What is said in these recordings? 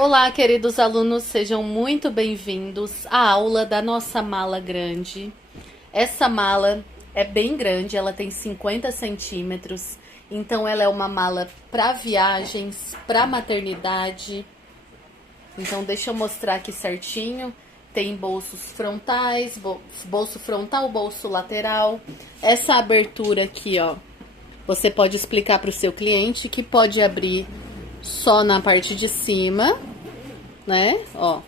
Olá, queridos alunos, sejam muito bem-vindos à aula da nossa mala grande. Essa mala é bem grande, ela tem 50 centímetros, então ela é uma mala para viagens, para maternidade. Então deixa eu mostrar aqui certinho. Tem bolsos frontais, bolso frontal, bolso lateral. Essa abertura aqui, ó, você pode explicar para o seu cliente que pode abrir só na parte de cima, né? Ó.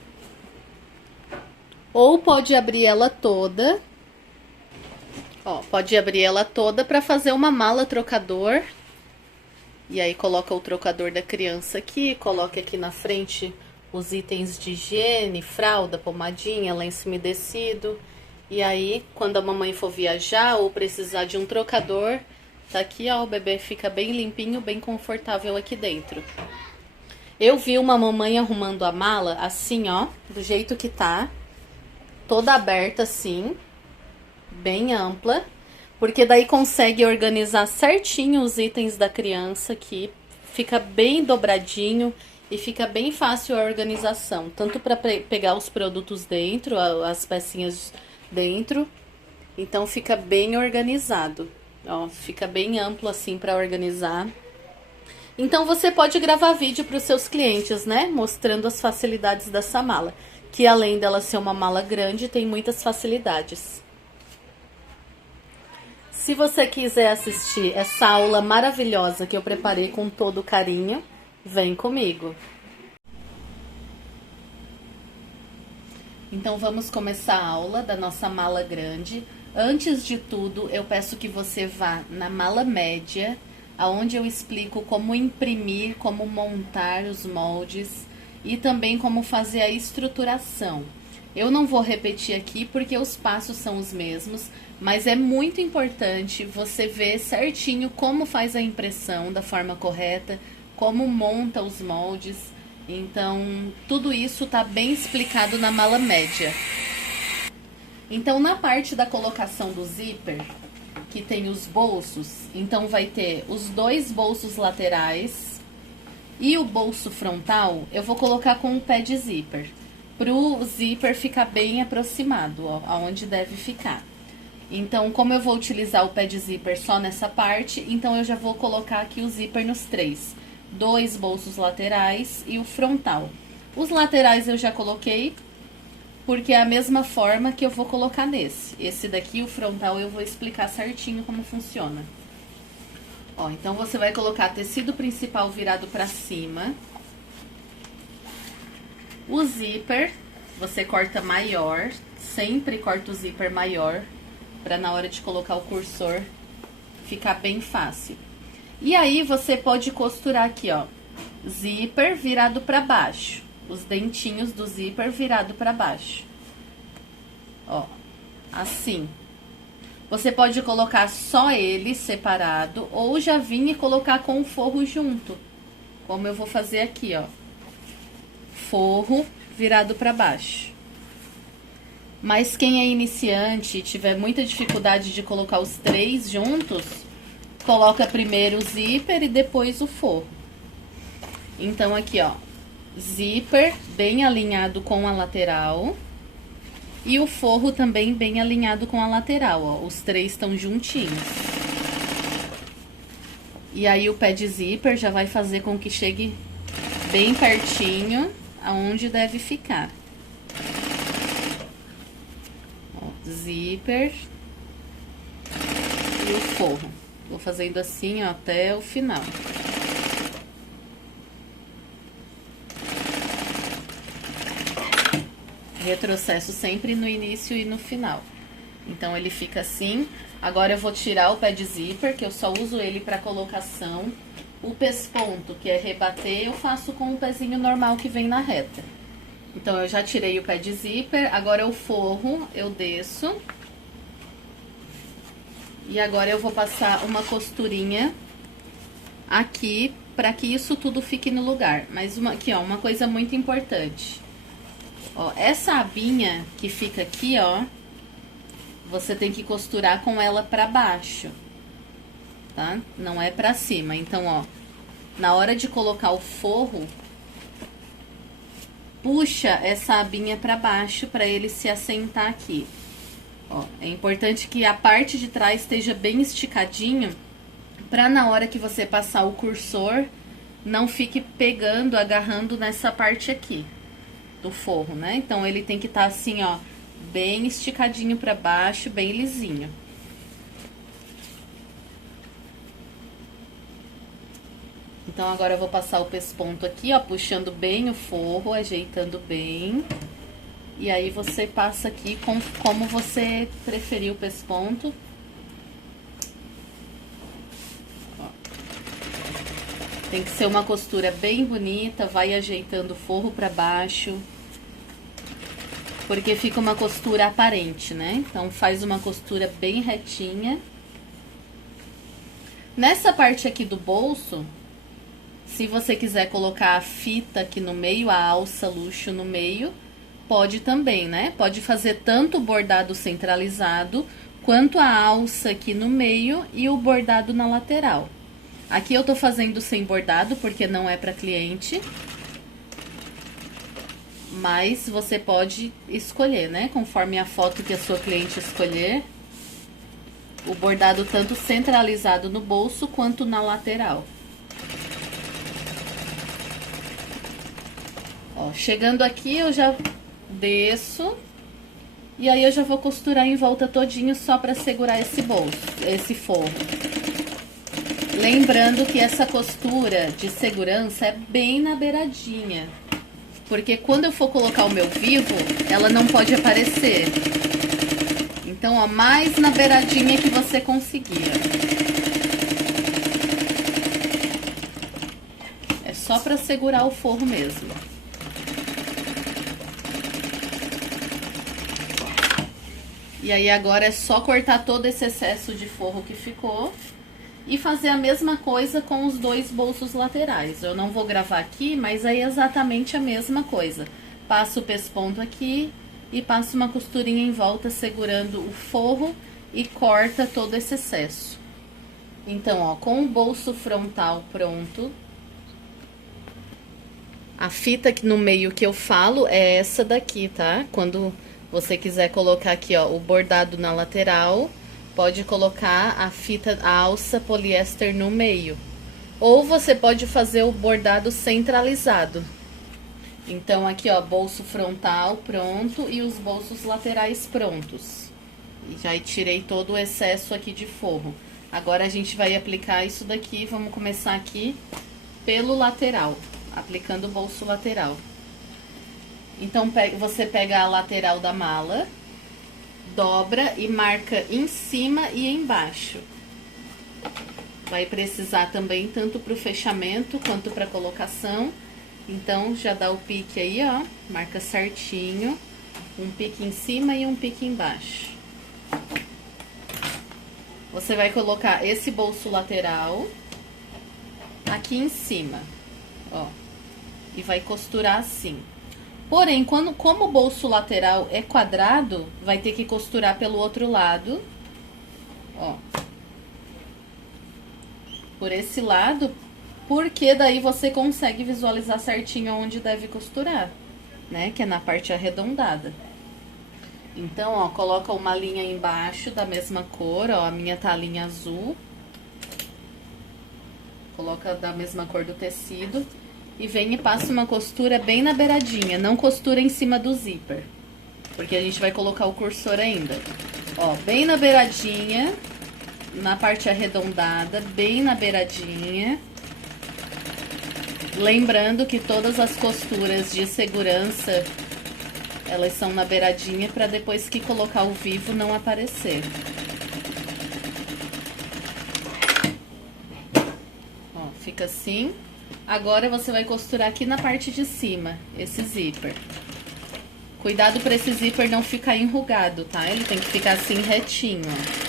Ou pode abrir ela toda. Ó, pode abrir ela toda para fazer uma mala trocador. E aí coloca o trocador da criança aqui, coloca aqui na frente os itens de higiene, fralda, pomadinha, lenço umedecido. E aí, quando a mamãe for viajar ou precisar de um trocador, tá aqui, ó, o bebê fica bem limpinho, bem confortável aqui dentro. Eu vi uma mamãe arrumando a mala assim, ó, do jeito que tá, toda aberta assim, bem ampla, porque daí consegue organizar certinho os itens da criança aqui, fica bem dobradinho e fica bem fácil a organização, tanto para pegar os produtos dentro, as pecinhas dentro, então fica bem organizado, ó, fica bem amplo assim para organizar. Então você pode gravar vídeo para os seus clientes, né? Mostrando as facilidades dessa mala, que além dela ser uma mala grande, tem muitas facilidades. Se você quiser assistir essa aula maravilhosa que eu preparei com todo carinho, vem comigo. Então vamos começar a aula da nossa mala grande. Antes de tudo, eu peço que você vá na mala média, onde eu explico como imprimir, como montar os moldes e também como fazer a estruturação. Eu não vou repetir aqui porque os passos são os mesmos, mas é muito importante você ver certinho como faz a impressão da forma correta, como monta os moldes. Então, tudo isso tá bem explicado na mala média. Então, na parte da colocação do zíper, que tem os bolsos, então vai ter os dois bolsos laterais e o bolso frontal, eu vou colocar com o pé de zíper, pro zíper ficar bem aproximado, ó, aonde deve ficar. Então, como eu vou utilizar o pé de zíper só nessa parte, então eu já vou colocar aqui o zíper nos três. Dois bolsos laterais e o frontal. Os laterais eu já coloquei, porque é a mesma forma que eu vou colocar nesse. Esse daqui, o frontal, eu vou explicar certinho como funciona. Ó, então você vai colocar tecido principal virado pra cima. O zíper, você corta maior, sempre corta o zíper maior, pra na hora de colocar o cursor ficar bem fácil. E aí você pode costurar aqui, ó, zíper virado pra baixo. Os dentinhos do zíper virado para baixo. Ó, assim. Você pode colocar só ele separado ou já vir e colocar com o forro junto. Como eu vou fazer aqui, ó. Forro virado para baixo. Mas quem é iniciante e tiver muita dificuldade de colocar os três juntos, coloca primeiro o zíper e depois o forro. Então aqui, ó. Zíper bem alinhado com a lateral e o forro também bem alinhado com a lateral, ó, os três estão juntinhos. E aí o pé de zíper já vai fazer com que chegue bem pertinho aonde deve ficar. Ó, zíper e o forro. Vou fazendo assim, ó, até o final. Retrocesso sempre no início e no final. Então ele fica assim. Agora eu vou tirar o pé de zíper, que eu só uso ele para colocação. O pesponto, que é rebater, eu faço com o pezinho normal que vem na reta. Então eu já tirei o pé de zíper, agora o forro eu desço. E agora eu vou passar uma costurinha aqui para que isso tudo fique no lugar. Mas aqui, ó, uma coisa muito importante. Ó, essa abinha que fica aqui, ó, você tem que costurar com ela pra baixo, tá? Não é pra cima. Então, ó, na hora de colocar o forro, puxa essa abinha pra baixo pra ele se assentar aqui. Ó, é importante que a parte de trás esteja bem esticadinho, pra na hora que você passar o cursor, não fique pegando, agarrando nessa parte aqui do forro, né? Então, ele tem que estar assim, ó, bem esticadinho pra baixo, bem lisinho. Então, agora eu vou passar o pesponto aqui, ó, puxando bem o forro, ajeitando bem. E aí, você passa aqui como você preferir o pesponto. Ó. Tem que ser uma costura bem bonita, vai ajeitando o forro pra baixo. Porque fica uma costura aparente, né? Então, faz uma costura bem retinha. Nessa parte aqui do bolso, se você quiser colocar a fita aqui no meio, a alça luxo no meio, pode também, né? Pode fazer tanto o bordado centralizado, quanto a alça aqui no meio e o bordado na lateral. Aqui eu tô fazendo sem bordado, porque não é pra cliente. Mas você pode escolher, né? Conforme a foto que a sua cliente escolher. O bordado tanto centralizado no bolso, quanto na lateral. Ó, chegando aqui, eu já desço. E aí, eu já vou costurar em volta todinho, só pra segurar esse bolso, esse forro. Lembrando que essa costura de segurança é bem na beiradinha. Porque quando eu for colocar o meu vivo, ela não pode aparecer. Então, ó, mais na beiradinha que você conseguir. É só pra segurar o forro mesmo. E aí, agora é só cortar todo esse excesso de forro que ficou. E fazer a mesma coisa com os dois bolsos laterais. Eu não vou gravar aqui, mas aí é exatamente a mesma coisa. Passo o pesponto aqui e passo uma costurinha em volta segurando o forro e corta todo esse excesso. Então, ó, com o bolso frontal pronto, a fita aqui no meio que eu falo é essa daqui, tá? Quando você quiser colocar aqui, ó, o bordado na lateral, pode colocar a fita, a alça poliéster no meio. Ou você pode fazer o bordado centralizado. Então, aqui, ó, bolso frontal pronto e os bolsos laterais prontos. E já tirei todo o excesso aqui de forro. Agora, a gente vai aplicar isso daqui, vamos começar aqui pelo lateral, aplicando o bolso lateral. Então, você pega a lateral da mala, dobra e marca em cima e embaixo. Vai precisar também tanto para o fechamento quanto para colocação. Então, já dá o pique aí, ó. Marca certinho. Um pique em cima e um pique embaixo. Você vai colocar esse bolso lateral aqui em cima, ó. E vai costurar assim. Porém, como o bolso lateral é quadrado, vai ter que costurar pelo outro lado, ó. Por esse lado, porque daí você consegue visualizar certinho onde deve costurar, né? Que é na parte arredondada. Então, ó, coloca uma linha embaixo da mesma cor, ó. A minha tá a linha azul. Coloca da mesma cor do tecido. E vem e passa uma costura bem na beiradinha, não costura em cima do zíper. Porque a gente vai colocar o cursor ainda. Ó, bem na beiradinha, na parte arredondada, bem na beiradinha. Lembrando que todas as costuras de segurança, elas são na beiradinha para depois que colocar o vivo não aparecer. Ó, fica assim. Agora, você vai costurar aqui na parte de cima, esse zíper. Cuidado para esse zíper não ficar enrugado, tá? Ele tem que ficar assim, retinho, ó.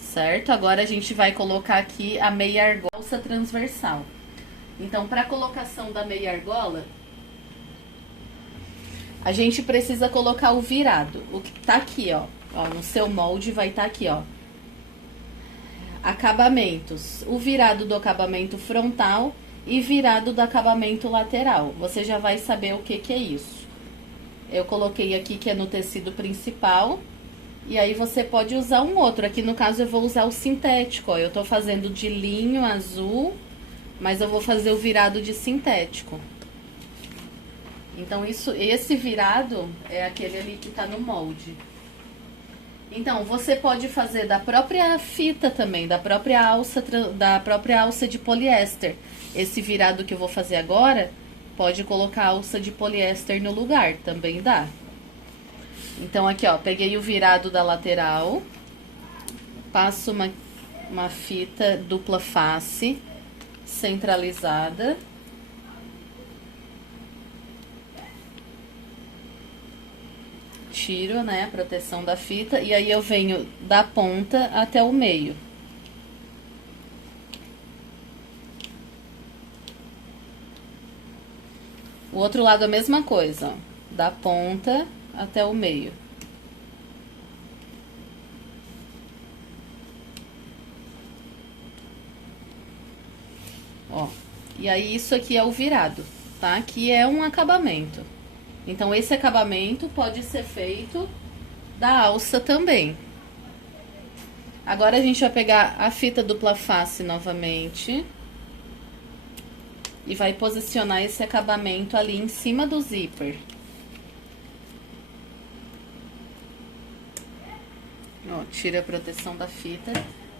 Certo? Agora, a gente vai colocar aqui a meia argola transversal. Então, para a colocação da meia argola, a gente precisa colocar o virado. O que tá aqui, ó. Ó, no seu molde vai estar aqui, ó. acabamentos. O virado do acabamento frontal e virado do acabamento lateral. Você já vai saber o que é isso. Eu coloquei aqui que é no tecido principal. E aí você pode usar um outro. Aqui no caso eu vou usar o sintético, ó. Eu tô fazendo de linho azul, mas eu vou fazer o virado de sintético. Então esse virado é aquele ali que tá no molde. Então, você pode fazer da própria fita também, da própria alça de poliéster. Esse virado que eu vou fazer agora, pode colocar a alça de poliéster no lugar, também dá. Então, aqui, ó, peguei o virado da lateral, passo uma fita dupla face, centralizada. Tiro, né, a proteção da fita, e aí eu venho da ponta até o meio. O outro lado a mesma coisa, ó, da ponta até o meio. Ó, e aí isso aqui é o virado, tá? Que é um acabamento. Então, esse acabamento pode ser feito da alça também. Agora, a gente vai pegar a fita dupla face novamente. E vai posicionar esse acabamento ali em cima do zíper. Ó, tira a proteção da fita,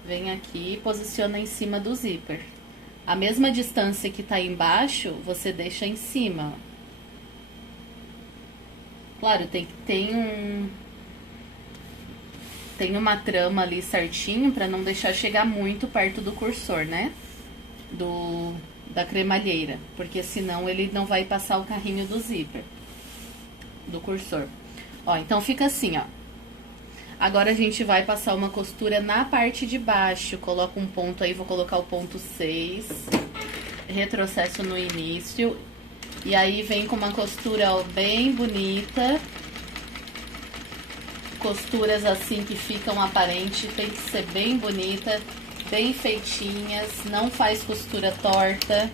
vem aqui e posiciona em cima do zíper. A mesma distância que tá embaixo, você deixa em cima, ó. Claro, tem uma trama ali certinho pra não deixar chegar muito perto do cursor, né? Da cremalheira, porque senão ele não vai passar o carrinho do zíper, do cursor. Ó, então fica assim, ó. Agora a gente vai passar uma costura na parte de baixo. Coloca um ponto aí, vou colocar o ponto 6. Retrocesso no início. E aí vem com uma costura, ó, bem bonita. Costuras assim que ficam aparentes, tem que ser bem bonita, bem feitinhas, não faz costura torta.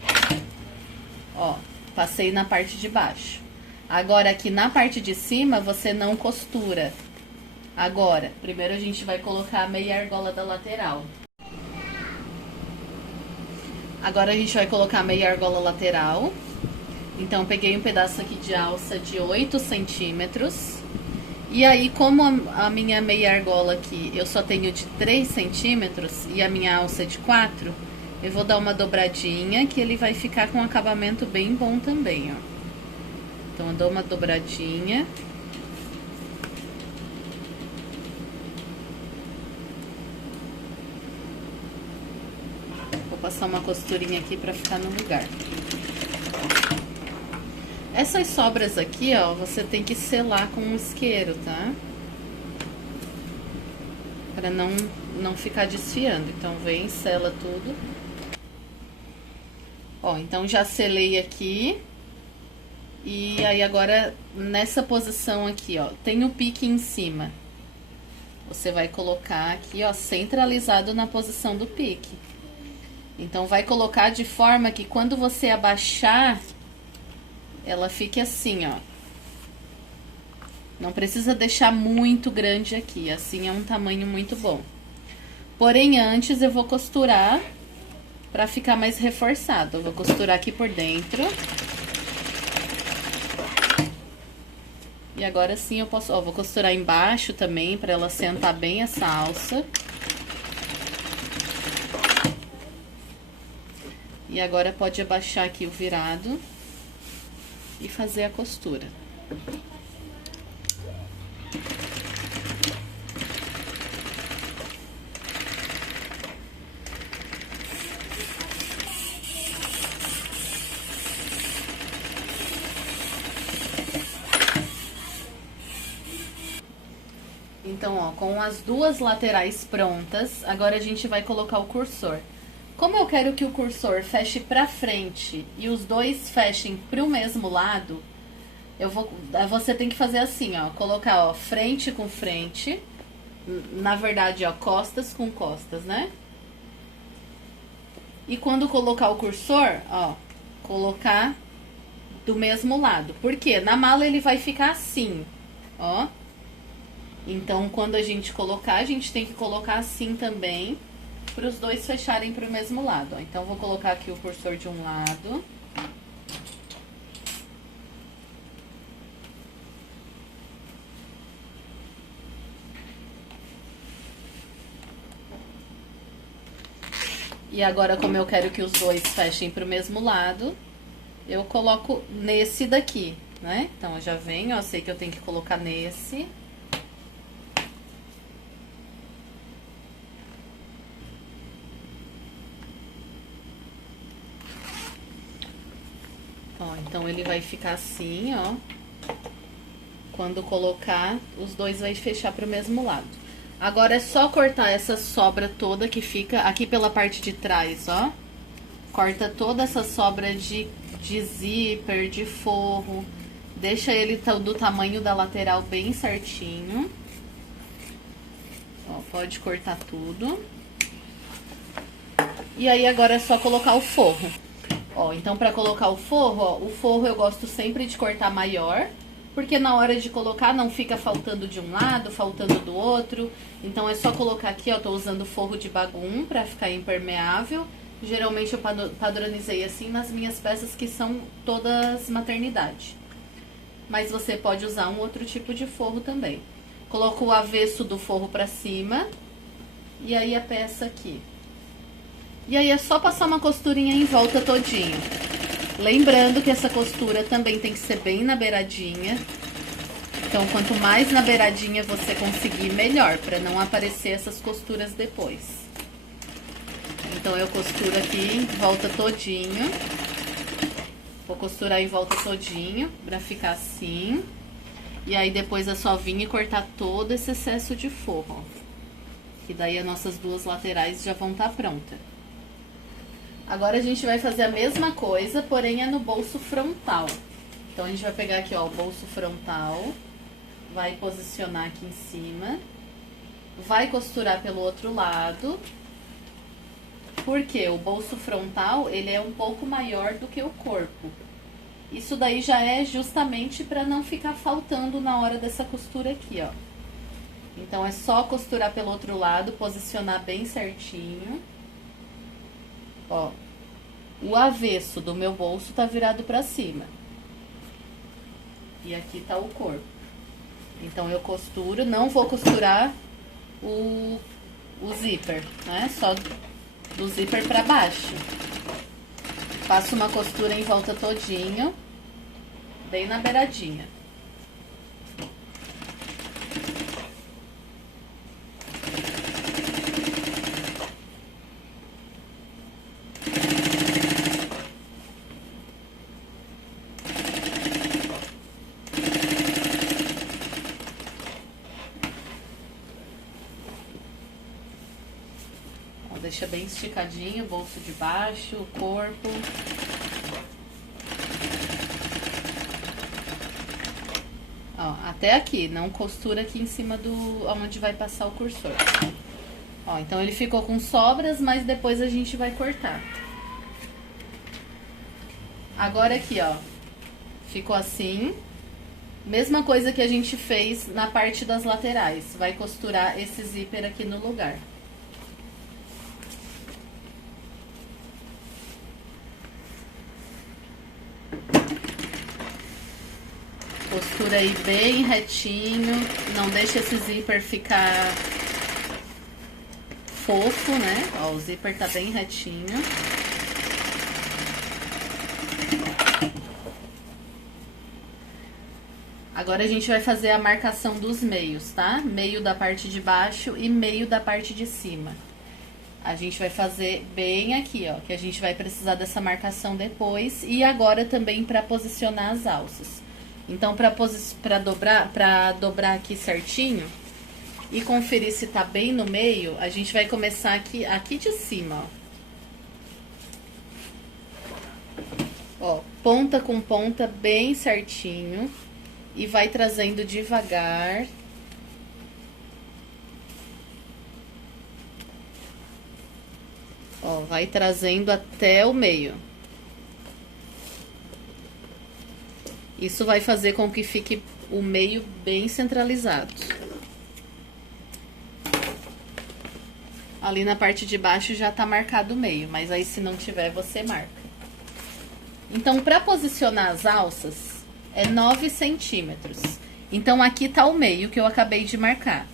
Ó, passei na parte de baixo. Agora aqui na parte de cima você não costura. Agora, primeiro a gente vai colocar a meia argola da lateral. Agora a gente vai colocar a meia argola lateral. Então, peguei um pedaço aqui de alça de 8 centímetros. E aí, como a minha meia argola aqui eu só tenho de 3 centímetros e a minha alça é de 4, eu vou dar uma dobradinha que ele vai ficar com um acabamento bem bom também, ó. Então, eu dou uma dobradinha. Vou passar uma costurinha aqui pra ficar no lugar. Essas sobras aqui, ó, você tem que selar com um isqueiro, tá? Pra não ficar desfiando. Então, vem, sela tudo. Ó, então já selei aqui. E aí agora, nessa posição aqui, ó, tem o pique em cima. Você vai colocar aqui, ó, centralizado na posição do pique. Então, vai colocar de forma que quando você abaixar, ela fique assim, ó. Não precisa deixar muito grande aqui, assim é um tamanho muito bom. Porém, antes eu vou costurar pra ficar mais reforçado. Eu vou costurar aqui por dentro. E agora sim eu posso, ó, vou costurar embaixo também pra ela sentar bem essa alça. E agora pode abaixar aqui o virado e fazer a costura. Então, ó, com as duas laterais prontas, agora a gente vai colocar o cursor. Como eu quero que o cursor feche pra frente e os dois fechem pro mesmo lado, você tem que fazer assim, ó, colocar, ó, frente com frente, na verdade, ó, costas com costas, né? E quando colocar o cursor, ó, colocar do mesmo lado. Por quê? Na mala ele vai ficar assim, ó. Então, quando a gente colocar, a gente tem que colocar assim também, para os dois fecharem para o mesmo lado, ó. Então, vou colocar aqui o cursor de um lado. E agora, como eu quero que os dois fechem para o mesmo lado, eu coloco nesse daqui, né? Então, eu já venho, ó, sei que eu tenho que colocar nesse. Ó, então ele vai ficar assim, ó. Quando colocar, os dois vai fechar para o mesmo lado. Agora é só cortar essa sobra toda que fica aqui pela parte de trás, ó. Corta toda essa sobra de zíper, de forro. Deixa ele do tamanho da lateral bem certinho. Ó, pode cortar tudo. E aí agora é só colocar o forro. Ó, então pra colocar o forro, ó, o forro eu gosto sempre de cortar maior, porque na hora de colocar não fica faltando de um lado, faltando do outro. Então é só colocar aqui, ó, tô usando forro de bagum pra ficar impermeável. Geralmente eu padronizei assim nas minhas peças que são todas maternidade. Mas você pode usar um outro tipo de forro também. Coloco o avesso do forro pra cima. E aí a peça aqui. E aí é só passar uma costurinha em volta todinho. Lembrando que essa costura também tem que ser bem na beiradinha. Então, quanto mais na beiradinha você conseguir, melhor, para não aparecer essas costuras depois. Então, eu costuro aqui em volta todinho. Vou costurar em volta todinho, pra ficar assim. E aí, depois é só vir e cortar todo esse excesso de forro, ó. Que daí as nossas duas laterais já vão estar prontas. Agora a gente vai fazer a mesma coisa, porém é no bolso frontal. Então a gente vai pegar aqui, ó, o bolso frontal, vai posicionar aqui em cima, vai costurar pelo outro lado, porque o bolso frontal, ele é um pouco maior do que o corpo. Isso daí já é justamente para não ficar faltando na hora dessa costura aqui, ó. Então é só costurar pelo outro lado, posicionar bem certinho. Ó, o avesso do meu bolso tá virado pra cima. E aqui tá o corpo. Então, eu costuro, não vou costurar o zíper, né? Só do zíper pra baixo. Faço uma costura em volta todinho, bem na beiradinha. Deixa bem esticadinho o bolso de baixo, o corpo. Ó, até aqui, não costura aqui em cima do onde vai passar o cursor. Ó, então ele ficou com sobras, mas depois a gente vai cortar. Agora aqui, ó, ficou assim. Mesma coisa que a gente fez na parte das laterais. Vai costurar esse zíper aqui no lugar. Costura aí bem retinho, não deixa esse zíper ficar fofo, né? Ó, o zíper tá bem retinho. Agora a gente vai fazer a marcação dos meios, tá? Meio da parte de baixo e meio da parte de cima. A gente vai fazer bem aqui, ó, que a gente vai precisar dessa marcação depois. E agora também para posicionar as alças. Então, para dobrar aqui certinho e conferir se tá bem no meio, a gente vai começar aqui de cima, ó. Ó, ponta com ponta bem certinho e vai trazendo devagar. Ó, Vai trazendo até o meio. Isso vai fazer com que fique o meio bem centralizado. Ali na parte de baixo já tá marcado o meio, mas aí se não tiver, você marca. Então, para posicionar as alças, é 9 centímetros. Então, aqui tá o meio que eu acabei de marcar.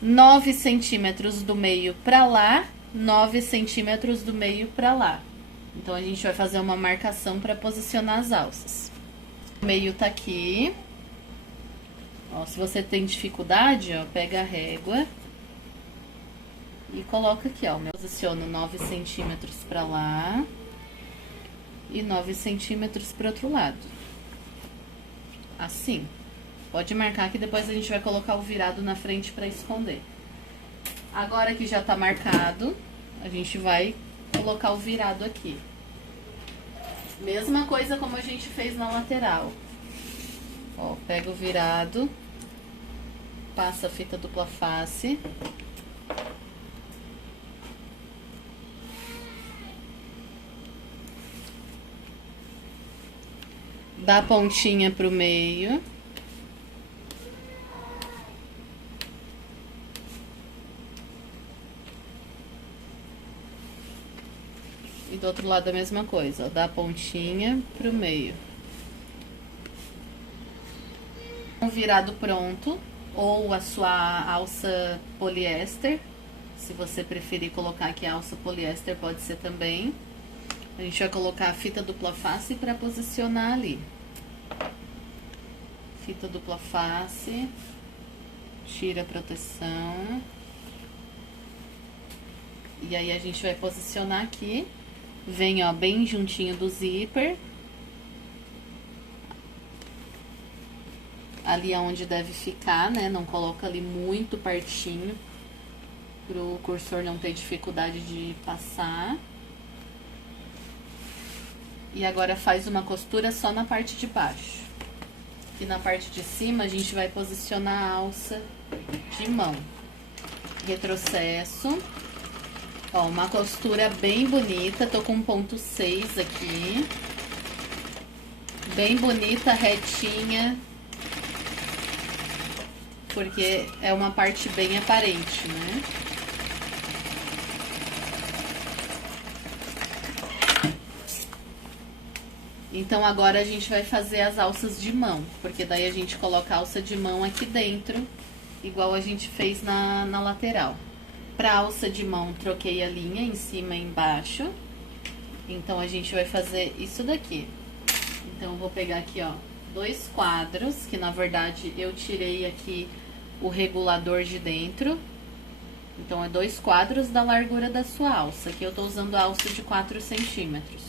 9 centímetros do meio pra lá, 9 centímetros do meio pra lá. Então, a gente vai fazer uma marcação para posicionar as alças. O meio tá aqui. Ó, se você tem dificuldade, ó, pega a régua e coloca aqui, ó. Eu posiciono 9 centímetros pra lá e 9 centímetros pro outro lado. Assim. Pode marcar que depois a gente vai colocar o virado na frente pra esconder. Agora que já tá marcado, a gente vai colocar o virado aqui. Mesma coisa como a gente fez na lateral. Ó, pega o virado, passa a fita dupla face. Dá a pontinha pro meio. E do outro lado a mesma coisa, ó, dá a pontinha pro meio. Um virado pronto, ou a sua alça poliéster, se você preferir colocar aqui a alça poliéster, pode ser também. A gente vai colocar a fita dupla face para posicionar ali. Fita dupla face, tira a proteção. E aí a gente vai posicionar aqui. Vem, ó, bem juntinho do zíper. Ali é onde deve ficar, né? Não coloca ali muito pertinho, pro cursor não ter dificuldade de passar. E agora faz uma costura só na parte de baixo. E na parte de cima a gente vai posicionar a alça de mão. Retrocesso. Ó, uma costura bem bonita, tô com 1,6 aqui. Bem bonita, retinha. Porque é uma parte bem aparente, né? Então, agora a gente vai fazer as alças de mão. Porque daí a gente coloca a alça de mão aqui dentro, igual a gente fez na lateral. Pra alça de mão, troquei a linha em cima e embaixo. Então, a gente vai fazer isso daqui. Então, eu vou pegar aqui, ó, 2 quadros, que na verdade eu tirei aqui o regulador de dentro. Então, é 2 quadros da largura da sua alça. Aqui eu tô usando a alça de 4 centímetros.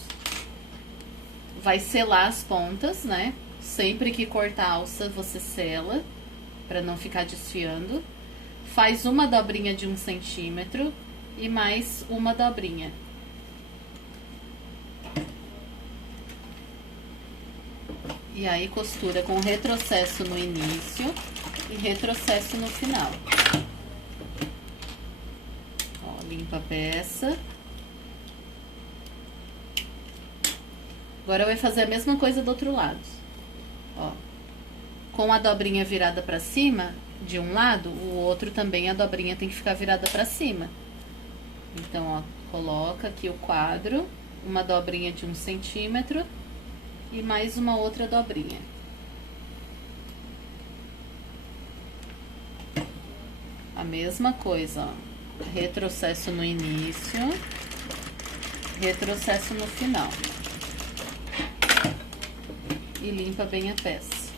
Vai selar as pontas, né? Sempre que cortar a alça, você sela, pra não ficar desfiando. Faz uma dobrinha de 1 centímetro e mais uma dobrinha. E aí, costura com retrocesso no início e retrocesso no final. Ó, limpa a peça. Agora vai fazer a mesma coisa do outro lado. Ó, com a dobrinha virada pra cima, de um lado, o outro também a dobrinha tem que ficar virada pra cima. Então, ó, coloca aqui o quadro, uma dobrinha de 1 centímetro e mais uma outra dobrinha. A mesma coisa, ó, retrocesso no início, retrocesso no final. E limpa bem a peça.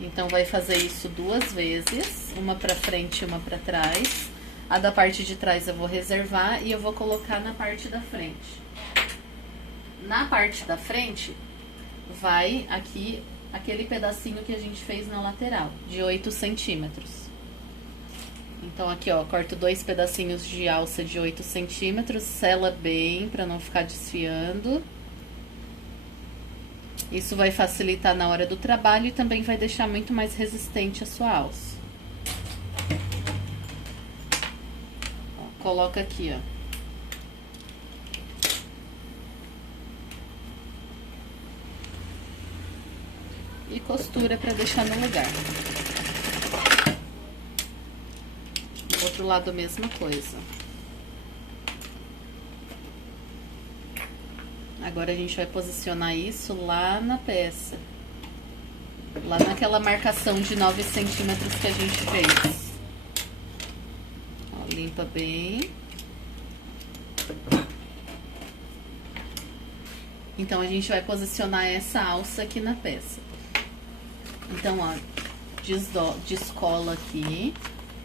Então, vai fazer isso 2 vezes, uma pra frente e uma pra trás. A da parte de trás eu vou reservar e eu vou colocar na parte da frente. Na parte da frente, vai aqui aquele pedacinho que a gente fez na lateral, de 8 centímetros. Então, aqui, ó, corto 2 pedacinhos de alça de 8 centímetros, sela bem pra não ficar desfiando. Isso vai facilitar na hora do trabalho e também vai deixar muito mais resistente a sua alça. Ó, coloca aqui, ó, e costura para deixar no lugar. Do outro lado a mesma coisa. Agora a gente vai posicionar isso lá na peça. Lá naquela marcação de 9 centímetros que a gente fez. Ó, limpa bem. Então, a gente vai posicionar essa alça aqui na peça. Então, ó, descola aqui.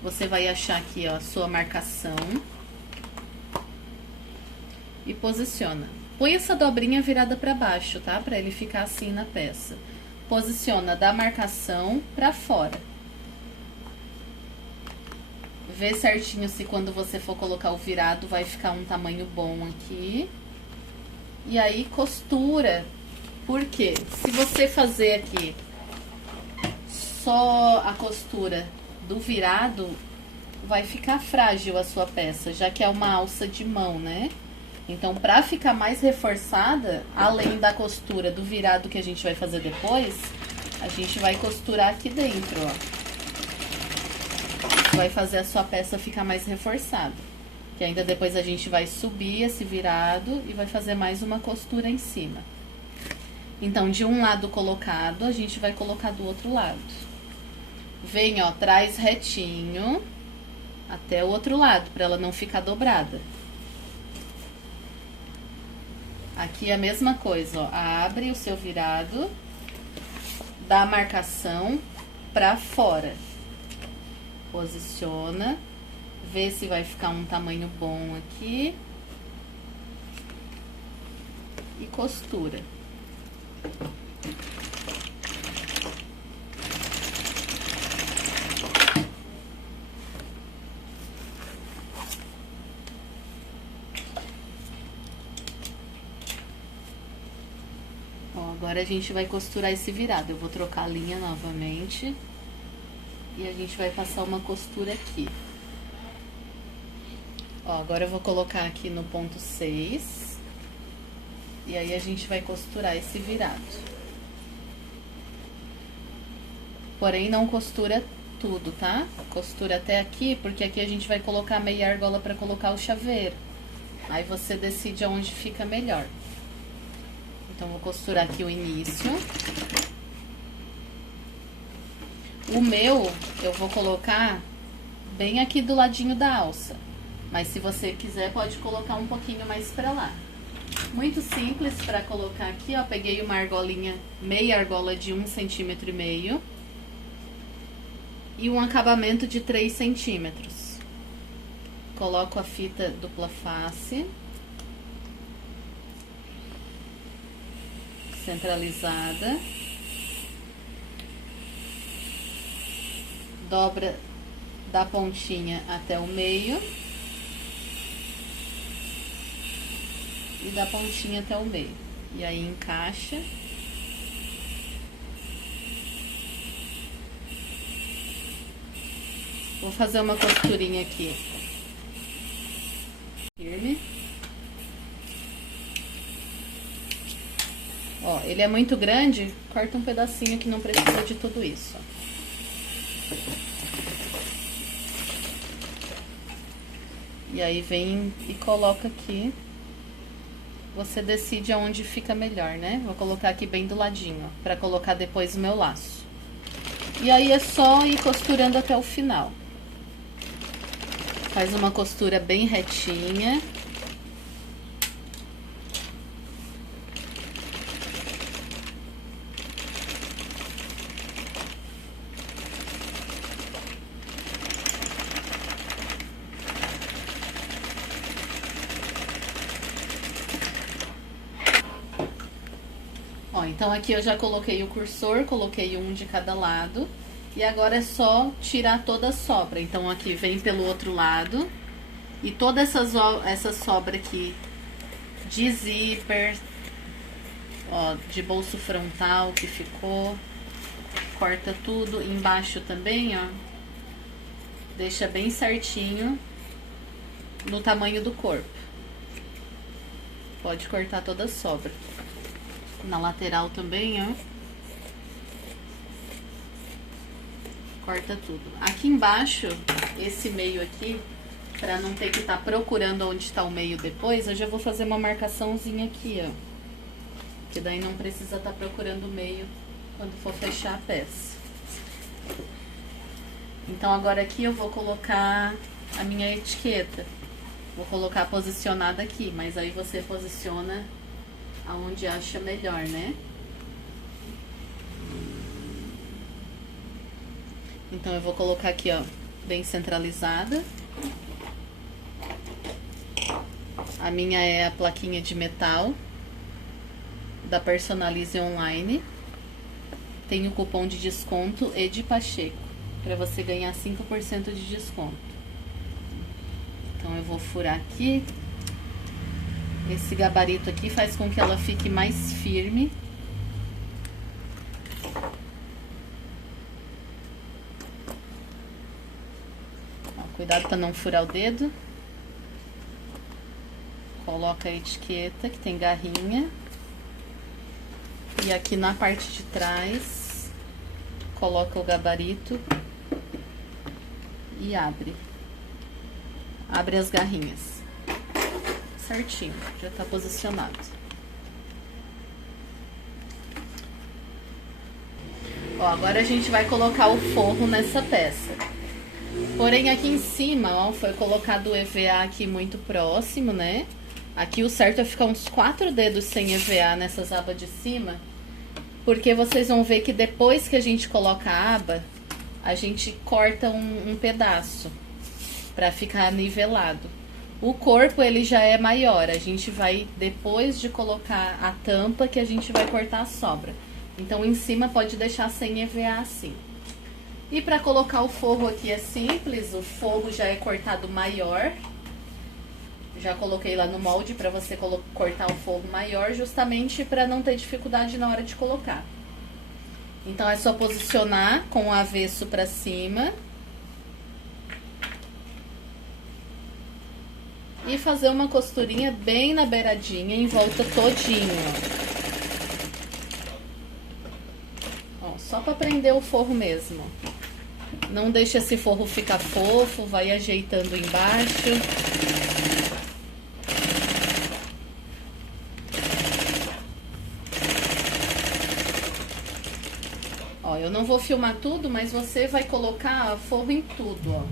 Você vai achar aqui, ó, a sua marcação. E posiciona. Põe essa dobrinha virada pra baixo, tá? Pra ele ficar assim na peça. Posiciona da marcação pra fora. Vê certinho se quando você for colocar o virado vai ficar um tamanho bom aqui. E aí costura. Por quê? Se você fazer aqui só a costura do virado, vai ficar frágil a sua peça, já que é uma alça de mão, né? Então, pra ficar mais reforçada, além da costura do virado que a gente vai fazer depois, a gente vai costurar aqui dentro, ó. Vai fazer a sua peça ficar mais reforçada. Que ainda depois a gente vai subir esse virado e vai fazer mais uma costura em cima. Então, de um lado colocado, a gente vai colocar do outro lado. Vem, ó, traz retinho até o outro lado, pra ela não ficar dobrada. Aqui é a mesma coisa, ó, abre o seu virado, dá a marcação pra fora. Posiciona, vê se vai ficar um tamanho bom aqui. E costura. Agora a gente vai costurar esse virado. Eu vou trocar a linha novamente. E a gente vai passar uma costura aqui. Ó, agora eu vou colocar aqui no ponto 6. E aí a gente vai costurar esse virado. Porém, não costura tudo, tá? Costura até aqui, porque aqui a gente vai colocar meia argola pra colocar o chaveiro. Aí você decide aonde fica melhor. Então, vou costurar aqui o início. O meu, eu vou colocar bem aqui do ladinho da alça. Mas se você quiser, pode colocar um pouquinho mais pra lá. Muito simples pra colocar aqui, ó. Peguei uma argolinha, meia argola de 1,5 centímetro. E um acabamento de 3 centímetros. Coloco a fita dupla face. Centralizada, dobra da pontinha até o meio e da pontinha até o meio, e aí encaixa. Vou fazer uma costurinha aqui firme. Ó, ele é muito grande, corta um pedacinho que não precisa de tudo isso. E aí vem e coloca aqui. Você decide aonde fica melhor, né? Vou colocar aqui bem do ladinho, ó, pra colocar depois o meu laço. E aí é só ir costurando até o final. Faz uma costura bem retinha. Ó, então aqui eu já coloquei o cursor, coloquei um de cada lado. E agora é só tirar toda a sobra. Então aqui vem pelo outro lado. E toda essa sobra aqui de zíper, ó, de bolso frontal que ficou. Corta tudo. Embaixo também, ó. Deixa bem certinho no tamanho do corpo. Pode cortar toda a sobra. Na lateral também, ó. corta tudo. Aqui embaixo, esse meio aqui, pra não ter que estar procurando onde tá o meio depois, eu já vou fazer uma marcaçãozinha aqui, ó. Que daí não precisa estar procurando o meio quando for fechar a peça. Então agora aqui eu vou colocar a minha etiqueta. Vou colocar posicionada aqui, mas aí você posiciona aonde acha melhor, né? Então eu vou colocar aqui, ó, bem centralizada. A minha é a plaquinha de metal da Personalize Online. Tem o cupom de desconto Edi Pacheco, para você ganhar 5% de desconto. Então eu vou furar aqui. Esse gabarito aqui faz com que ela fique mais firme. Ó, cuidado para não furar o dedo. Coloca a etiqueta que tem garrinha. E aqui na parte de trás, coloca o gabarito e abre. Abre as garrinhas. Certinho, já tá posicionado. Ó, agora a gente vai colocar o forro nessa peça. Porém, aqui em cima, ó, foi colocado o EVA aqui muito próximo, né? Aqui o certo é ficar uns 4 dedos sem EVA nessas abas de cima, porque vocês vão ver que depois que a gente coloca a aba, a gente corta um pedaço para ficar nivelado. O corpo ele já é maior, a gente vai, depois de colocar a tampa, que a gente vai cortar a sobra. Então em cima pode deixar sem EVA assim. E para colocar o forro aqui é simples, o forro já é cortado maior. Já coloquei lá no molde para você cortar o forro maior, justamente para não ter dificuldade na hora de colocar. Então é só posicionar com o avesso para cima. E fazer uma costurinha bem na beiradinha, em volta todinho, ó. Ó, só para prender o forro mesmo. Não deixa esse forro ficar fofo, vai ajeitando embaixo. Ó, eu não vou filmar tudo, mas você vai colocar forro em tudo, ó.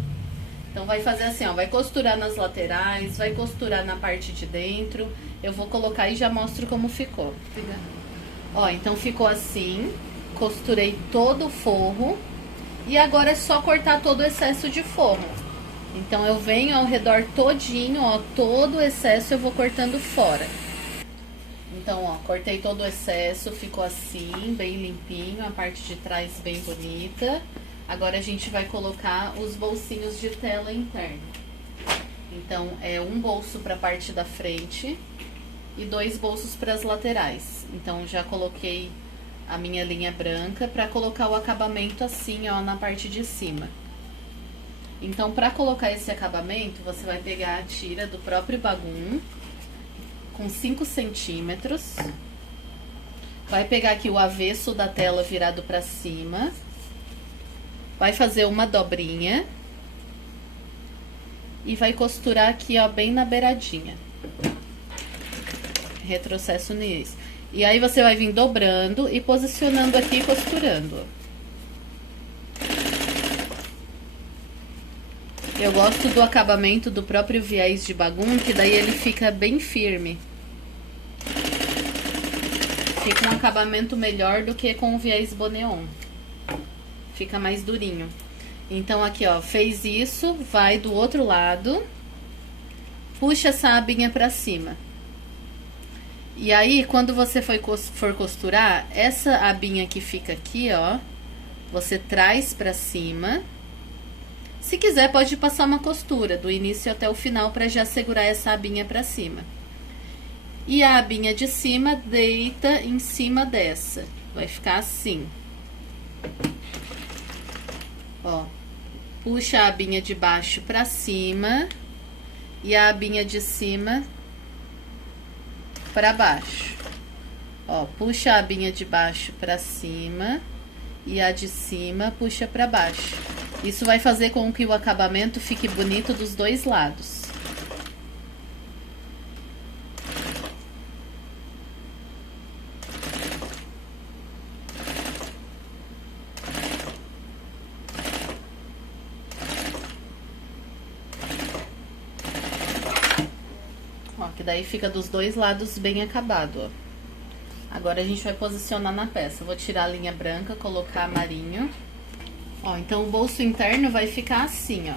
Então vai fazer assim, ó, vai costurar nas laterais, vai costurar na parte de dentro. Eu vou colocar e já mostro como ficou. Ó, então ficou assim, costurei todo o forro. E agora é só cortar todo o excesso de forro. Então eu venho ao redor todinho, ó, todo o excesso eu vou cortando fora. Então, ó, cortei todo o excesso, ficou assim, bem limpinho, a parte de trás bem bonita. Agora a gente vai colocar os bolsinhos de tela interna. Então, é um bolso para a parte da frente e 2 bolsos para as laterais. Então, já coloquei a minha linha branca para colocar o acabamento assim, ó, na parte de cima. Então, para colocar esse acabamento, você vai pegar a tira do próprio bagum com 5 centímetros. Vai pegar aqui o avesso da tela virado para cima. Vai fazer uma dobrinha. E vai costurar aqui, ó, bem na beiradinha. Retrocesso nisso. E aí você vai vir dobrando e posicionando aqui e costurando. Eu gosto do acabamento do próprio viés de bagum, que daí ele fica bem firme. Fica um acabamento melhor do que com o viés Boneon. Fica mais durinho. Então aqui, ó, fez isso, vai do outro lado, puxa essa abinha pra cima. E aí, quando você for costurar, essa abinha que fica aqui, ó, você traz pra cima. Se quiser, pode passar uma costura do início até o final pra já segurar essa abinha pra cima. E a abinha de cima deita em cima dessa. Vai ficar assim. Ó, puxa a abinha de baixo pra cima e a abinha de cima pra baixo. Ó, puxa a abinha de baixo pra cima e a de cima puxa pra baixo. Isso vai fazer com que o acabamento fique bonito dos dois lados. Ó, que daí fica dos dois lados bem acabado, ó. Agora a gente vai posicionar na peça. Vou tirar a linha branca, colocar amarinho. Ó, então o bolso interno vai ficar assim, ó.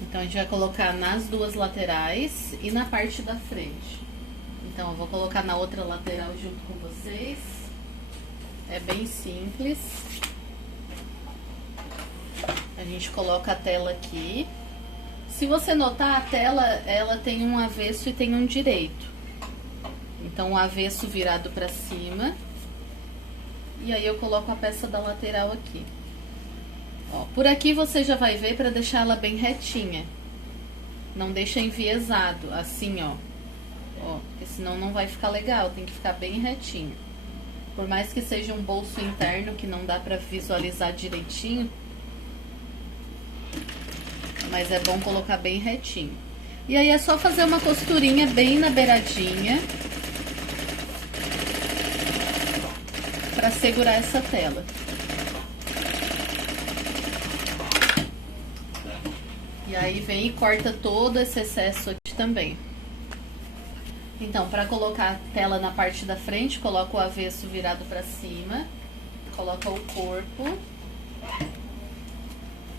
Então a gente vai colocar nas duas laterais e na parte da frente. Então eu vou colocar na outra lateral junto com vocês. É bem simples. A gente coloca a tela aqui. Se você notar, a tela, ela tem um avesso e tem um direito. Então, o avesso virado pra cima. E aí, eu coloco a peça da lateral aqui. Ó, por aqui você já vai ver pra deixar ela bem retinha. Não deixa enviesado, assim, ó. Ó, porque senão não vai ficar legal, tem que ficar bem retinho. Por mais que seja um bolso interno, que não dá pra visualizar direitinho. Mas é bom colocar bem retinho. E aí, é só fazer uma costurinha bem na beiradinha. Pra segurar essa tela. E aí vem e corta todo esse excesso aqui também. Então, pra colocar a tela na parte da frente, coloca o avesso virado pra cima. Coloca o corpo.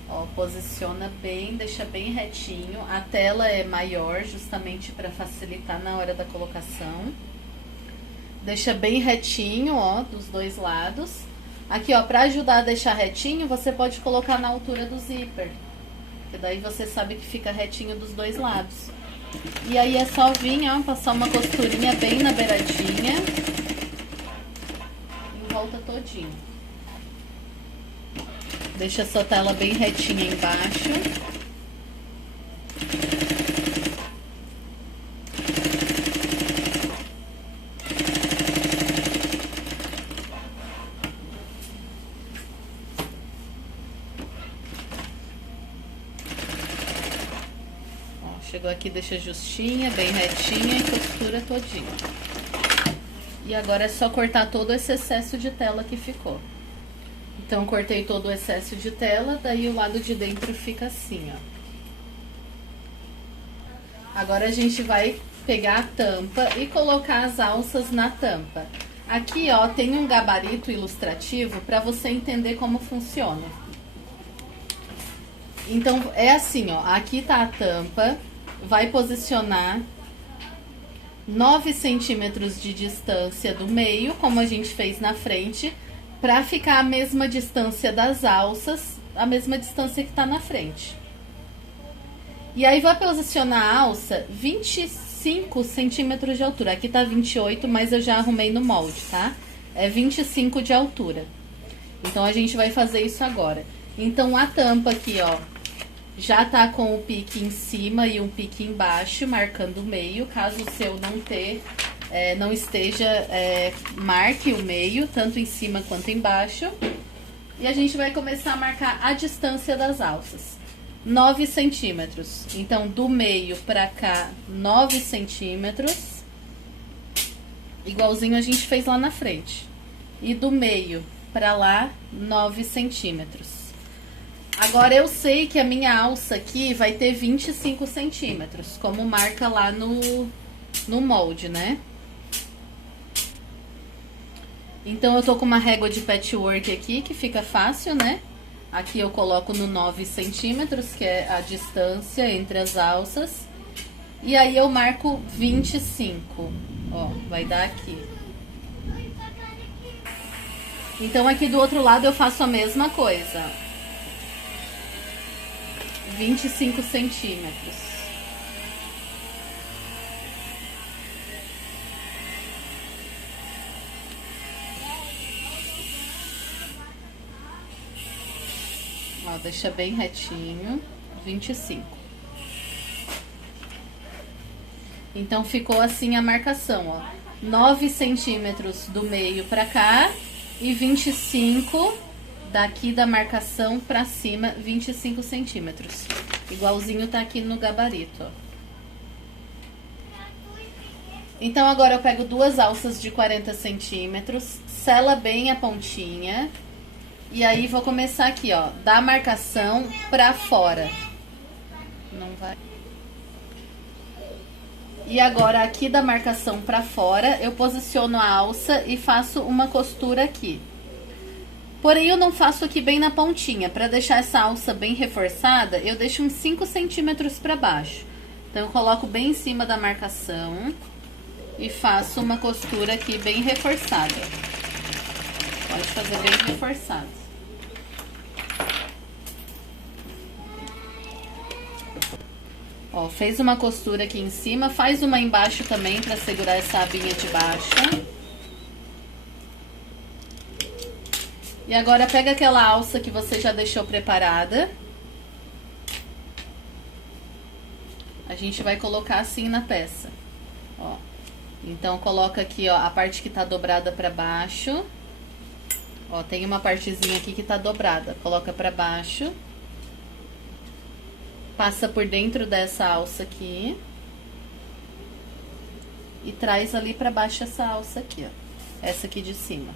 Ó, posiciona bem, deixa bem retinho. A tela é maior, justamente pra facilitar na hora da colocação. Deixa bem retinho, ó, dos dois lados. Aqui, ó, pra ajudar a deixar retinho, você pode colocar na altura do zíper. Que daí você sabe que fica retinho dos dois lados. E aí é só vir, ó, passar uma costurinha bem na beiradinha. Em volta todinho. Deixa a sua tela bem retinha embaixo. Chegou aqui, deixa justinha, bem retinha e costura todinho. E agora é só cortar todo esse excesso de tela que ficou. Então, cortei todo o excesso de tela, daí o lado de dentro fica assim, ó. Agora a gente vai pegar a tampa e colocar as alças na tampa. Aqui, ó, tem um gabarito ilustrativo para você entender como funciona. Então, é assim, ó, aqui tá a tampa. Vai posicionar 9 centímetros de distância do meio, como a gente fez na frente, para ficar a mesma distância das alças, a mesma distância que tá na frente. E aí vai posicionar a alça 25 centímetros de altura. Aqui tá 28, mas eu já arrumei no molde, tá? É 25 de altura. Então a gente vai fazer isso agora. Então a tampa aqui, ó, já tá com o pique em cima e um pique embaixo, marcando o meio. Caso o seu não esteja, marque o meio, tanto em cima quanto embaixo. E a gente vai começar a marcar a distância das alças. 9 centímetros. Então, do meio pra cá, 9 centímetros. Igualzinho a gente fez lá na frente. E do meio pra lá, 9 centímetros. Agora, eu sei que a minha alça aqui vai ter 25 centímetros, como marca lá no molde, né? Então, eu tô com uma régua de patchwork aqui, que fica fácil, né? Aqui eu coloco no 9 centímetros, que é a distância entre as alças. E aí, eu marco 25. Ó, vai dar aqui. Então, aqui do outro lado eu faço a mesma coisa. 25 centímetros. Ó, deixa bem retinho. 25. Então, ficou assim a marcação, ó. 9 centímetros do meio pra cá e 25 daqui da marcação pra cima 25 centímetros. Igualzinho tá aqui no gabarito, ó. Então agora eu pego duas alças de 40 centímetros, sela bem a pontinha. E aí vou começar aqui, ó, da marcação pra fora. Não vai. E agora aqui da marcação pra fora, eu posiciono a alça e faço uma costura aqui. Porém, eu não faço aqui bem na pontinha. Pra deixar essa alça bem reforçada, eu deixo uns 5 centímetros pra baixo. Então, eu coloco bem em cima da marcação e faço uma costura aqui bem reforçada. Pode fazer bem reforçado. Ó, fez uma costura aqui em cima, faz uma embaixo também pra segurar essa abinha de baixo. E agora pega aquela alça que você já deixou preparada. A gente vai colocar assim na peça, ó. Então, coloca aqui, ó, a parte que tá dobrada pra baixo. Ó, tem uma partezinha aqui que tá dobrada. Coloca pra baixo. Passa por dentro dessa alça aqui. E traz ali pra baixo essa alça aqui, ó. Essa aqui de cima.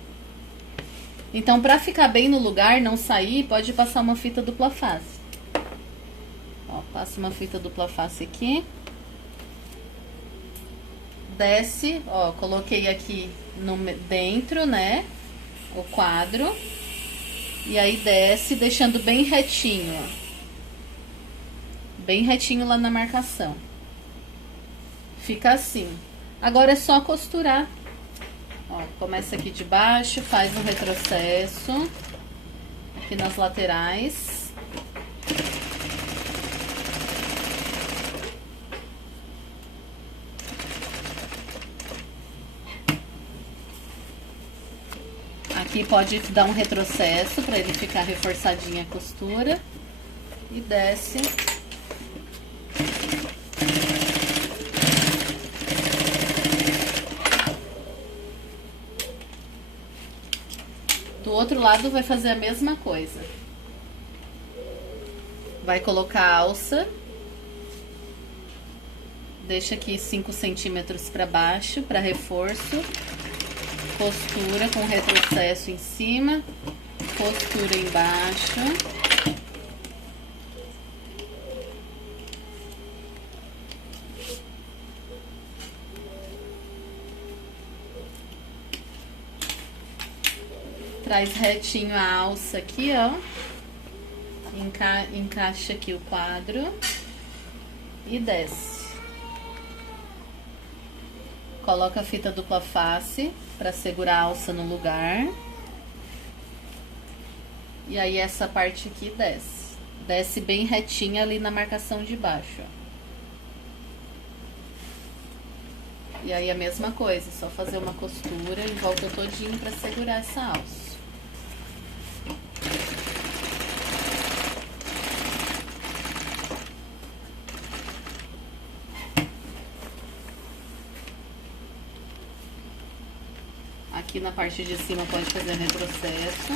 Então, pra ficar bem no lugar, não sair, pode passar uma fita dupla face. Ó, passa uma fita dupla face aqui. Desce, ó, coloquei aqui dentro, né, o quadro. E aí desce, deixando bem retinho, ó. Bem retinho lá na marcação. Fica assim. Agora é só costurar. Ó, começa aqui de baixo, faz um retrocesso. Aqui nas laterais. Aqui pode dar um retrocesso para ele ficar reforçadinha a costura. E desce. Do outro lado vai fazer a mesma coisa. Vai colocar a alça. Deixa aqui 5 centímetros para baixo, para reforço. Costura com retrocesso em cima, costura embaixo. Traz retinho a alça aqui, ó. Encaixa aqui o quadro e desce. Coloca a fita dupla face para segurar a alça no lugar. E aí essa parte aqui desce. Desce bem retinha ali na marcação de baixo, ó. E aí a mesma coisa, só fazer uma costura em volta todinho para segurar essa alça. Aqui na parte de cima pode fazer retrocesso.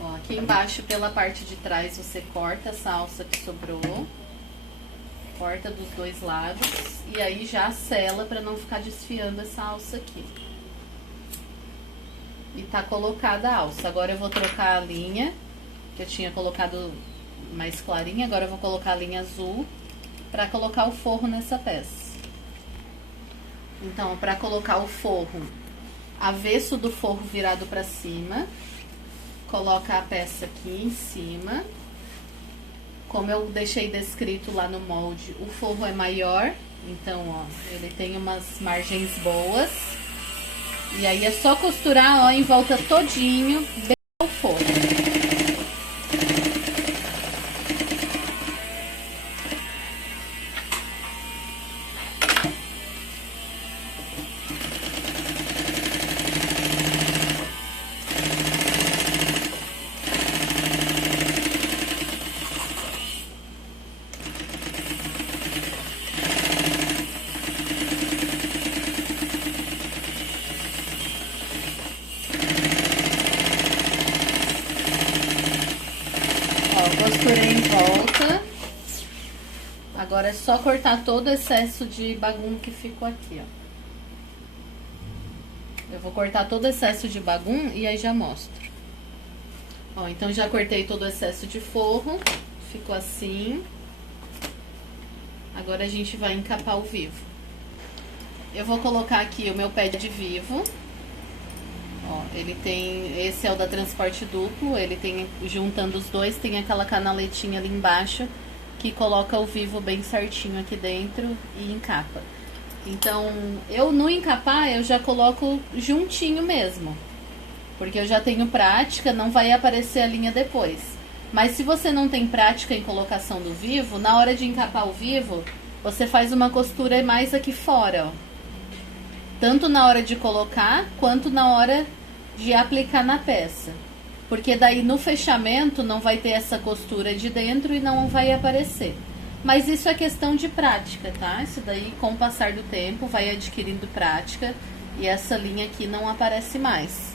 Ó, aqui embaixo, pela parte de trás, você corta essa alça que sobrou. Corta dos dois lados. E aí já sela pra não ficar desfiando essa alça aqui. E tá colocada a alça. Agora eu vou trocar a linha, que eu tinha colocado mais clarinha, agora eu vou colocar a linha azul para colocar o forro nessa peça. Então, para colocar o forro, avesso do forro virado para cima, coloca a peça aqui em cima. Como eu deixei descrito lá no molde, o forro é maior, então, ó, ele tem umas margens boas. E aí é só costurar, ó, em volta todinho do forro. Ó, costurei em volta. Agora é só cortar todo o excesso de bagum que ficou aqui, ó. Eu vou cortar todo o excesso de bagum e aí já mostro. Ó, então já cortei todo o excesso de forro. Ficou assim. Agora a gente vai encapar o vivo. Eu vou colocar aqui o meu pé de vivo. Ó, ele tem... Esse é o da transporte duplo. Ele tem, juntando os dois, tem aquela canaletinha ali embaixo que coloca o vivo bem certinho aqui dentro e encapa. Então, eu no encapar, eu já coloco juntinho mesmo. Porque eu já tenho prática, não vai aparecer a linha depois. Mas se você não tem prática em colocação do vivo, na hora de encapar o vivo, você faz uma costura mais aqui fora, ó. Tanto na hora de colocar, quanto na hora de aplicar na peça. Porque daí no fechamento não vai ter essa costura de dentro e não vai aparecer. Mas isso é questão de prática, tá? Isso daí, com o passar do tempo, vai adquirindo prática e essa linha aqui não aparece mais.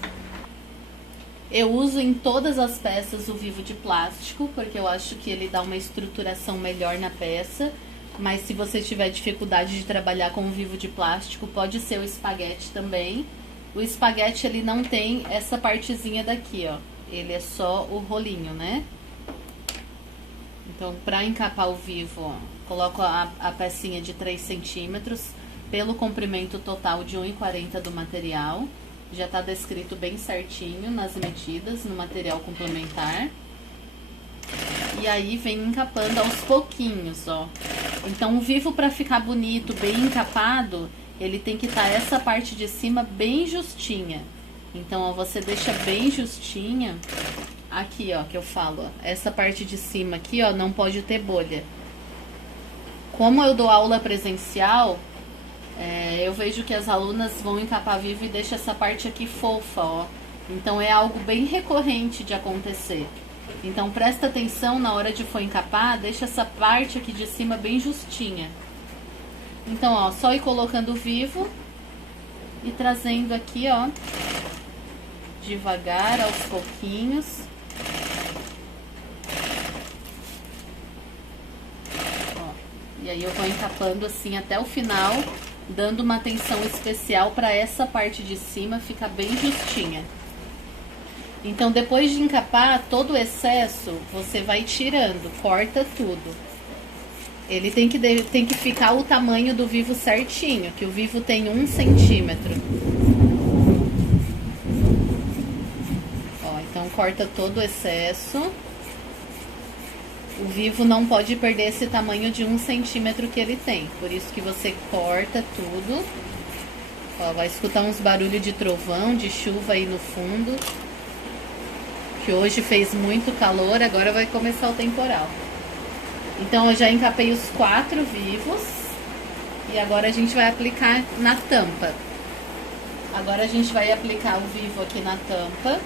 Eu uso em todas as peças o vivo de plástico, porque eu acho que ele dá uma estruturação melhor na peça. Mas se você tiver dificuldade de trabalhar com o vivo de plástico, pode ser o espaguete também. O espaguete, ele não tem essa partezinha daqui, ó. Ele é só o rolinho, né? Então, para encapar o vivo, ó, coloco a pecinha de 3 centímetros pelo comprimento total de 1,40 do material. Já tá descrito bem certinho nas medidas, no material complementar. E aí, vem encapando aos pouquinhos, ó. Então, o vivo, para ficar bonito, bem encapado, ele tem que estar essa parte de cima bem justinha. Então, ó, você deixa bem justinha. Aqui, ó, que eu falo, ó, essa parte de cima aqui, ó, não pode ter bolha. Como eu dou aula presencial, eu vejo que as alunas vão encapar vivo e deixam essa parte aqui fofa, ó. Então, é algo bem recorrente de acontecer. Então, presta atenção na hora de for encapar, deixa essa parte aqui de cima bem justinha. Então, ó, só ir colocando o vivo e trazendo aqui, ó, devagar, aos pouquinhos. Ó, e aí eu vou encapando assim até o final, dando uma atenção especial para essa parte de cima ficar bem justinha. Então, depois de encapar, todo o excesso você vai tirando, corta tudo. Ele tem que ficar o tamanho do vivo certinho, que o vivo tem 1 centímetro. Ó, então corta todo o excesso. O vivo não pode perder esse tamanho de 1 centímetro que ele tem. Por isso que você corta tudo. Ó, vai escutar uns barulhos de trovão, de chuva aí no fundo. Que hoje fez muito calor, agora vai começar o temporal. Então, eu já encapei os 4 vivos. E agora a gente vai aplicar na tampa. Agora a gente vai aplicar o vivo aqui na tampa.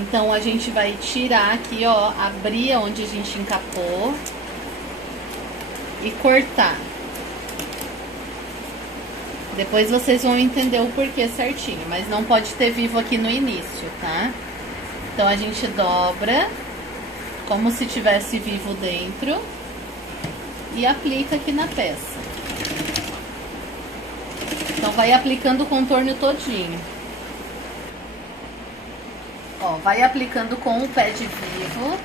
Então, a gente vai tirar aqui, ó, abrir onde a gente encapou. E cortar. Depois vocês vão entender o porquê certinho. Mas não pode ter vivo aqui no início, tá? Então, a gente dobra, como se tivesse vivo dentro, e aplica aqui na peça. Então, vai aplicando o contorno todinho. Ó, vai aplicando com o pé de vivo.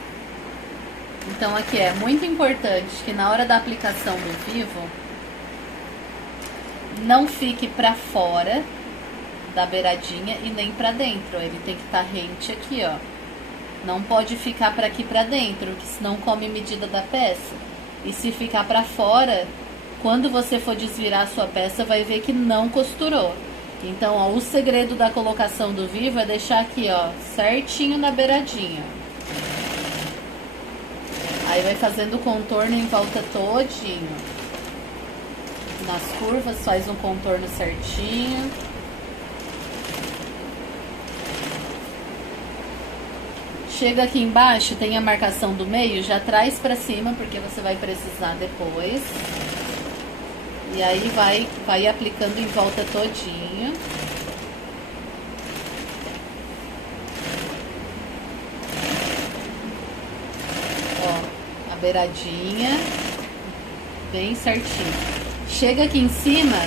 Então, aqui é muito importante que na hora da aplicação do vivo, não fique pra fora da beiradinha e nem pra dentro. Ele tem que estar rente aqui, ó. Não pode ficar pra aqui pra dentro, que senão come medida da peça. E se ficar pra fora, quando você for desvirar a sua peça, vai ver que não costurou. Então, ó, o segredo da colocação do vivo é deixar aqui, ó, certinho na beiradinha. Aí vai fazendo o contorno em volta todinho. Nas curvas faz um contorno certinho. Chega aqui embaixo, tem a marcação do meio, já traz pra cima, porque você vai precisar depois. E aí vai aplicando em volta todinho. beiradinha, bem certinho. Chega aqui em cima,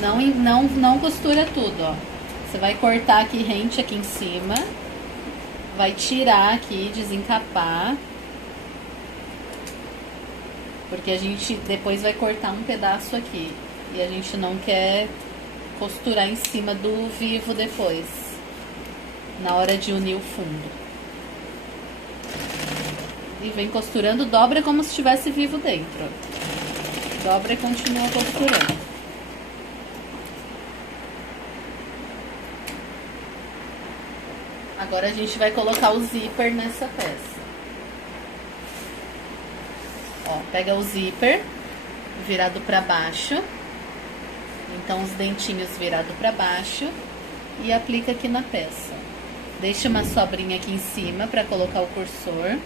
não costura tudo, ó. Você vai cortar aqui rente aqui em cima, vai tirar aqui, desencapar, porque a gente depois vai cortar um pedaço aqui e a gente não quer costurar em cima do vivo depois, na hora de unir o fundo. E vem costurando, dobra como se tivesse vivo dentro. Dobra e continua costurando. Agora a gente vai colocar o zíper nessa peça. Ó, pega o zíper virado pra baixo. Então, os dentinhos virados para baixo e aplica aqui na peça. Deixa uma sobrinha aqui em cima para colocar o cursor.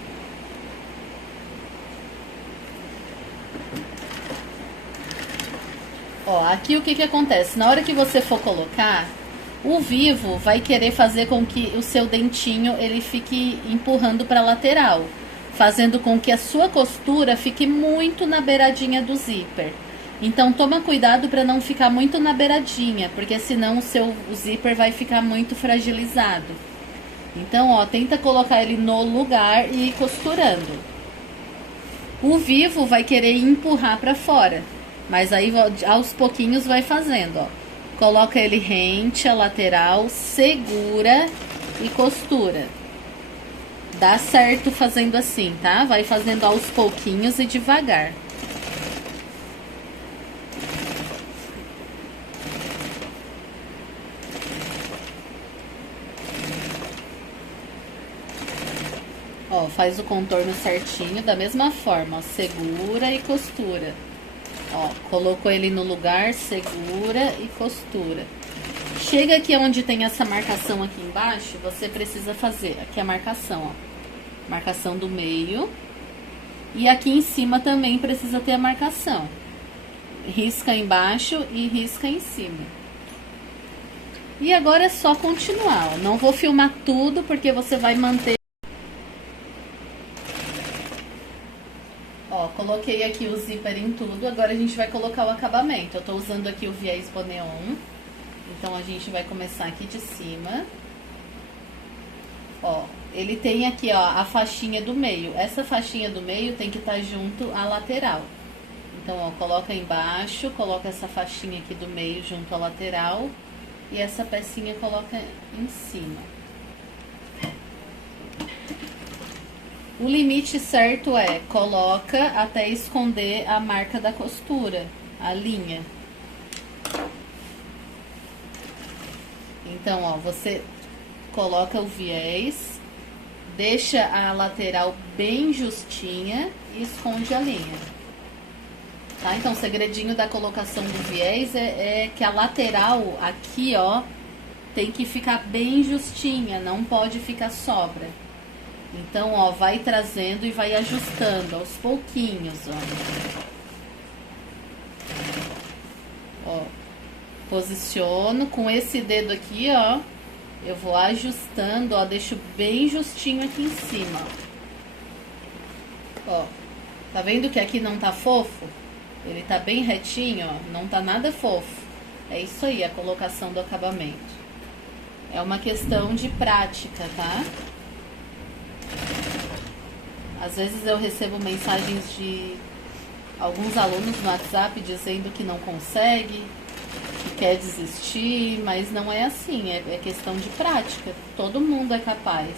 Ó, aqui o que que acontece? Na hora que você for colocar, o vivo vai querer fazer com que o seu dentinho ele fique empurrando para a lateral, fazendo com que a sua costura fique muito na beiradinha do zíper. Então, toma cuidado para não ficar muito na beiradinha, porque senão o zíper vai ficar muito fragilizado. Então, ó, tenta colocar ele no lugar e ir costurando. O vivo vai querer empurrar para fora, mas aí aos pouquinhos vai fazendo, ó. Coloca ele rente, a lateral, segura e costura. Dá certo fazendo assim, tá? Vai fazendo aos pouquinhos e devagar. Ó, faz o contorno certinho, da mesma forma, ó, segura e costura. Ó, colocou ele no lugar, segura e costura. Chega aqui onde tem essa marcação aqui embaixo, você precisa fazer aqui a marcação, ó. Marcação do meio. E aqui em cima também precisa ter a marcação. Risca embaixo e risca em cima. E agora é só continuar, ó. Não vou filmar tudo porque você vai manter. Ó, coloquei aqui o zíper em tudo, agora a gente vai colocar o acabamento. Eu tô usando aqui o viés Boneon, então a gente vai começar aqui de cima. Ó, ele tem aqui, ó, a faixinha do meio. Essa faixinha do meio tem que estar junto à lateral. Então, ó, coloca embaixo, coloca essa faixinha aqui do meio junto à lateral e essa pecinha coloca em cima. O limite certo é, coloca até esconder a marca da costura, a linha. Então, ó, você coloca o viés, deixa a lateral bem justinha e esconde a linha. Tá? Então, o segredinho da colocação do viés é que a lateral aqui, ó, tem que ficar bem justinha, não pode ficar sobra. Então, ó, vai trazendo e vai ajustando aos pouquinhos, ó. Ó, posiciono com esse dedo aqui, ó, eu vou ajustando, ó, deixo bem justinho aqui em cima, ó. Tá vendo que aqui não tá fofo? Ele tá bem retinho, ó, não tá nada fofo. É isso aí, a colocação do acabamento. É uma questão de prática, tá? Às vezes eu recebo mensagens de alguns alunos no WhatsApp dizendo que não consegue, que quer desistir, mas não é assim, é questão de prática. Todo mundo é capaz.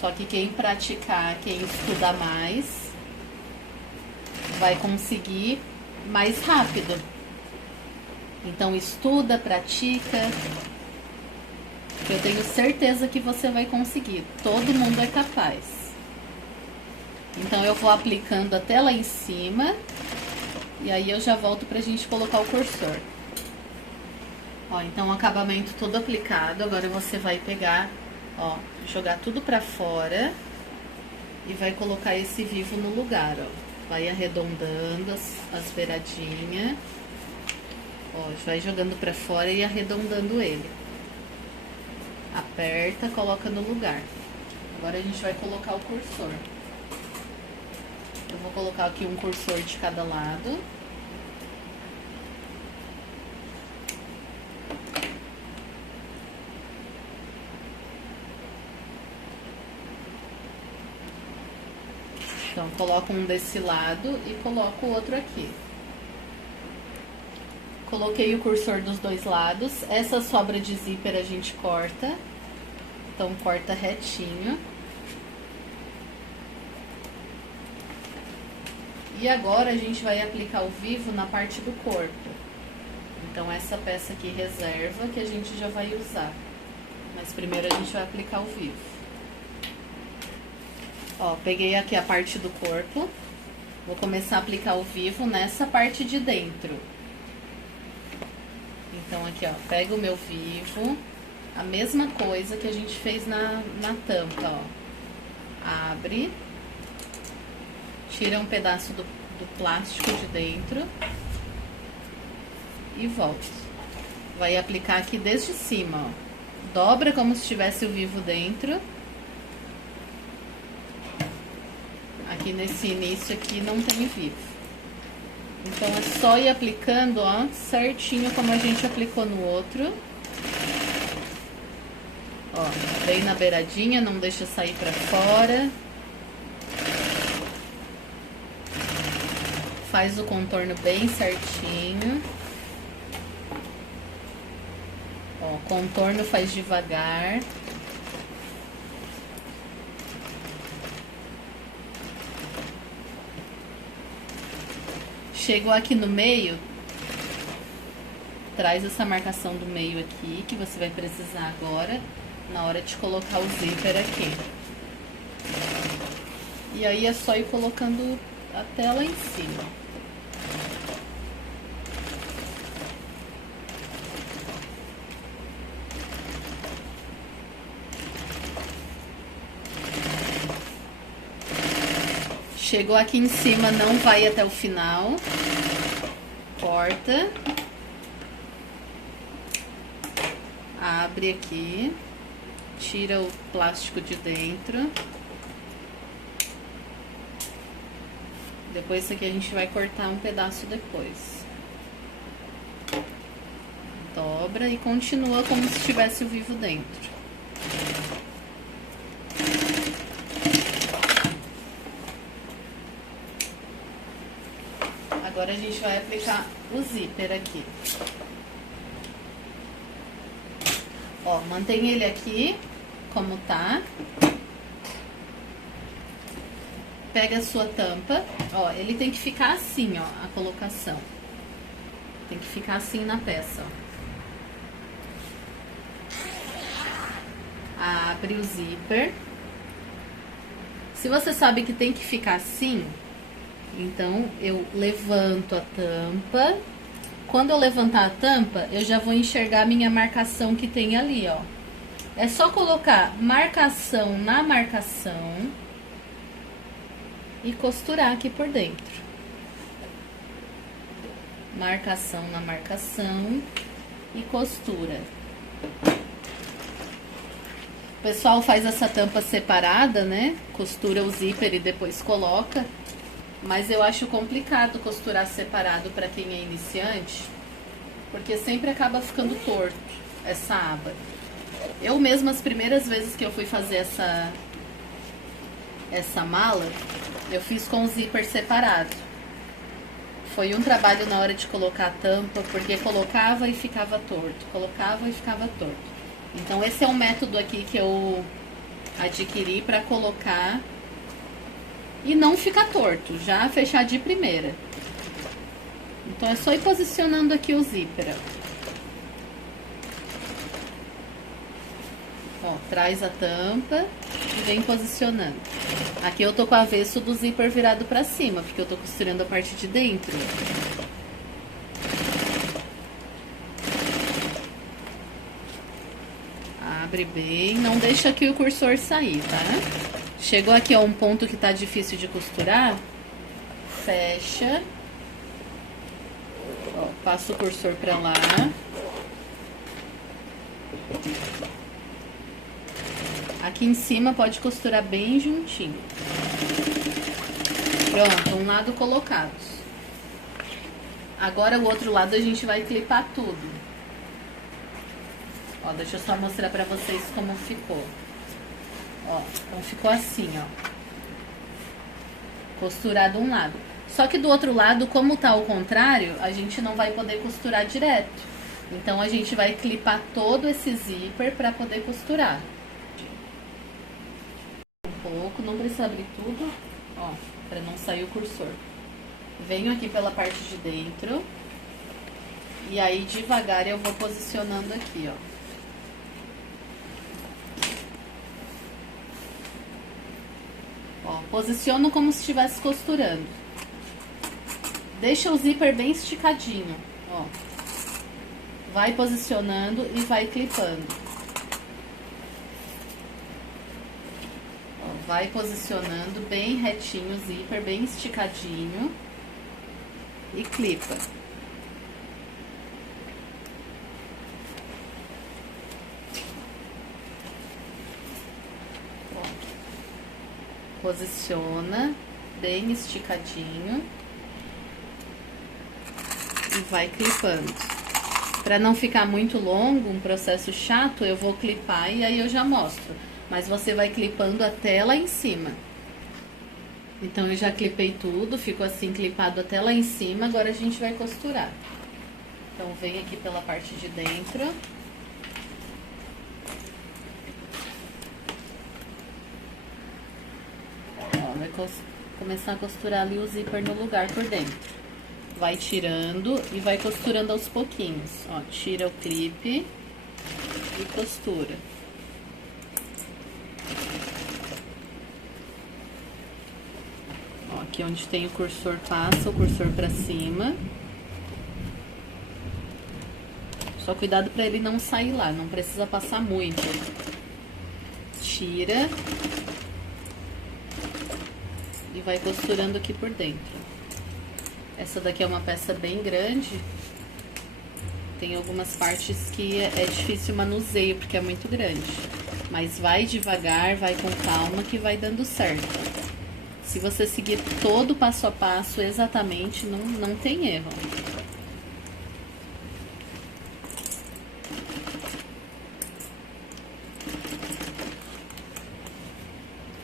Só que quem praticar, quem estudar mais, vai conseguir mais rápido. Então estuda, pratica, que eu tenho certeza que você vai conseguir. Todo mundo é capaz. Então eu vou aplicando até lá em cima e aí eu já volto pra gente colocar o cursor. Ó, então o acabamento todo aplicado, agora você vai pegar, ó, jogar tudo pra fora e vai colocar esse vivo no lugar, ó. Vai arredondando as beiradinhas, ó, vai jogando pra fora e arredondando ele. Aperta, coloca no lugar. Agora a gente vai colocar o cursor. Eu vou colocar aqui um cursor de cada lado. Então, coloco um desse lado e coloco o outro aqui. Coloquei o cursor dos dois lados. Essa sobra de zíper a gente corta. Então, corta retinho. E agora a gente vai aplicar o vivo na parte do corpo. Então, essa peça aqui reserva que a gente já vai usar. Mas primeiro a gente vai aplicar o vivo. Ó, peguei aqui a parte do corpo. Vou começar a aplicar o vivo nessa parte de dentro. Então, aqui, ó, pego o meu vivo. A mesma coisa que a gente fez na tampa, ó. Abre. Tira um pedaço do plástico de dentro. E volta. Vai aplicar aqui desde cima, ó. Dobra como se tivesse o vivo dentro. Aqui nesse início aqui não tem vivo. Então é só ir aplicando, ó, certinho como a gente aplicou no outro. Ó, bem na beiradinha, não deixa sair pra fora. Faz o contorno bem certinho. Ó, contorno faz devagar. Chegou aqui no meio, traz essa marcação do meio aqui, que você vai precisar agora, na hora de colocar o zíper aqui. E aí é só ir colocando até lá em cima. Chegou aqui em cima, não vai até o final. Corta. Abre aqui. Tira o plástico de dentro. Depois isso aqui a gente vai cortar um pedaço depois. Dobra e continua como se tivesse o vivo dentro. Agora a gente vai aplicar o zíper aqui. Ó, mantém ele aqui, como tá. Pega a sua tampa. Ó, ele tem que ficar assim, ó, a colocação. Tem que ficar assim na peça, ó. Abre o zíper. Se você sabe que tem que ficar assim, então eu levanto a tampa. Quando eu levantar a tampa, eu já vou enxergar a minha marcação que tem ali, ó. É só colocar marcação na marcação e costurar aqui por dentro. Marcação na marcação e costura. O pessoal faz essa tampa separada, né? Costura o zíper e depois coloca. Mas eu acho complicado costurar separado para quem é iniciante, porque sempre acaba ficando torto essa aba. Eu mesma, as primeiras vezes que eu fui fazer essa mala, eu fiz com o zíper separado. Foi um trabalho na hora de colocar a tampa, porque colocava e ficava torto, colocava e ficava torto. Então esse é um método aqui que eu adquiri para colocar e não ficar torto, já fechar de primeira. Então é só ir posicionando aqui o zíper, ó. Ó, traz a tampa e vem posicionando. Aqui eu tô com o avesso do zíper virado pra cima, porque eu tô costurando a parte de dentro. Abre bem, não deixa aqui o cursor sair, tá? Chegou aqui a um ponto que tá difícil de costurar, fecha. Ó, passa o cursor pra lá. Aqui em cima pode costurar bem juntinho. Pronto, um lado colocado. Agora o outro lado a gente vai clipar tudo. Ó, deixa eu só mostrar pra vocês como ficou. Ó, então ficou assim, ó. Costurado um lado. Só que do outro lado, como tá ao contrário, a gente não vai poder costurar direto. Então a gente vai clipar todo esse zíper pra poder costurar. Um pouco, não precisa abrir tudo, ó, pra não sair o cursor. Venho aqui pela parte de dentro. E aí devagar eu vou posicionando aqui, ó. Ó, posiciono como se estivesse costurando. Deixa o zíper bem esticadinho, ó. Vai posicionando e vai clipando. Ó, vai posicionando bem retinho o zíper, bem esticadinho. E clipa. Ó. Posiciona bem esticadinho. E vai clipando. Para não ficar muito longo, um processo chato, eu vou clipar e aí eu já mostro. Mas você vai clipando até lá em cima. Então eu já clipei tudo, ficou assim clipado até lá em cima, agora a gente vai costurar. Então vem aqui pela parte de dentro. Ó, vai começar a costurar ali o zíper no lugar por dentro. Vai tirando e vai costurando aos pouquinhos. Ó, tira o clipe e costura. Ó, aqui onde tem o cursor, passa o cursor pra cima. Só cuidado pra ele não sair lá, não precisa passar muito. Tira. E vai costurando aqui por dentro. Essa daqui é uma peça bem grande. Tem algumas partes que é difícil o manuseio, porque é muito grande. Mas vai devagar, vai com calma, que vai dando certo. Se você seguir todo o passo a passo exatamente, não tem erro.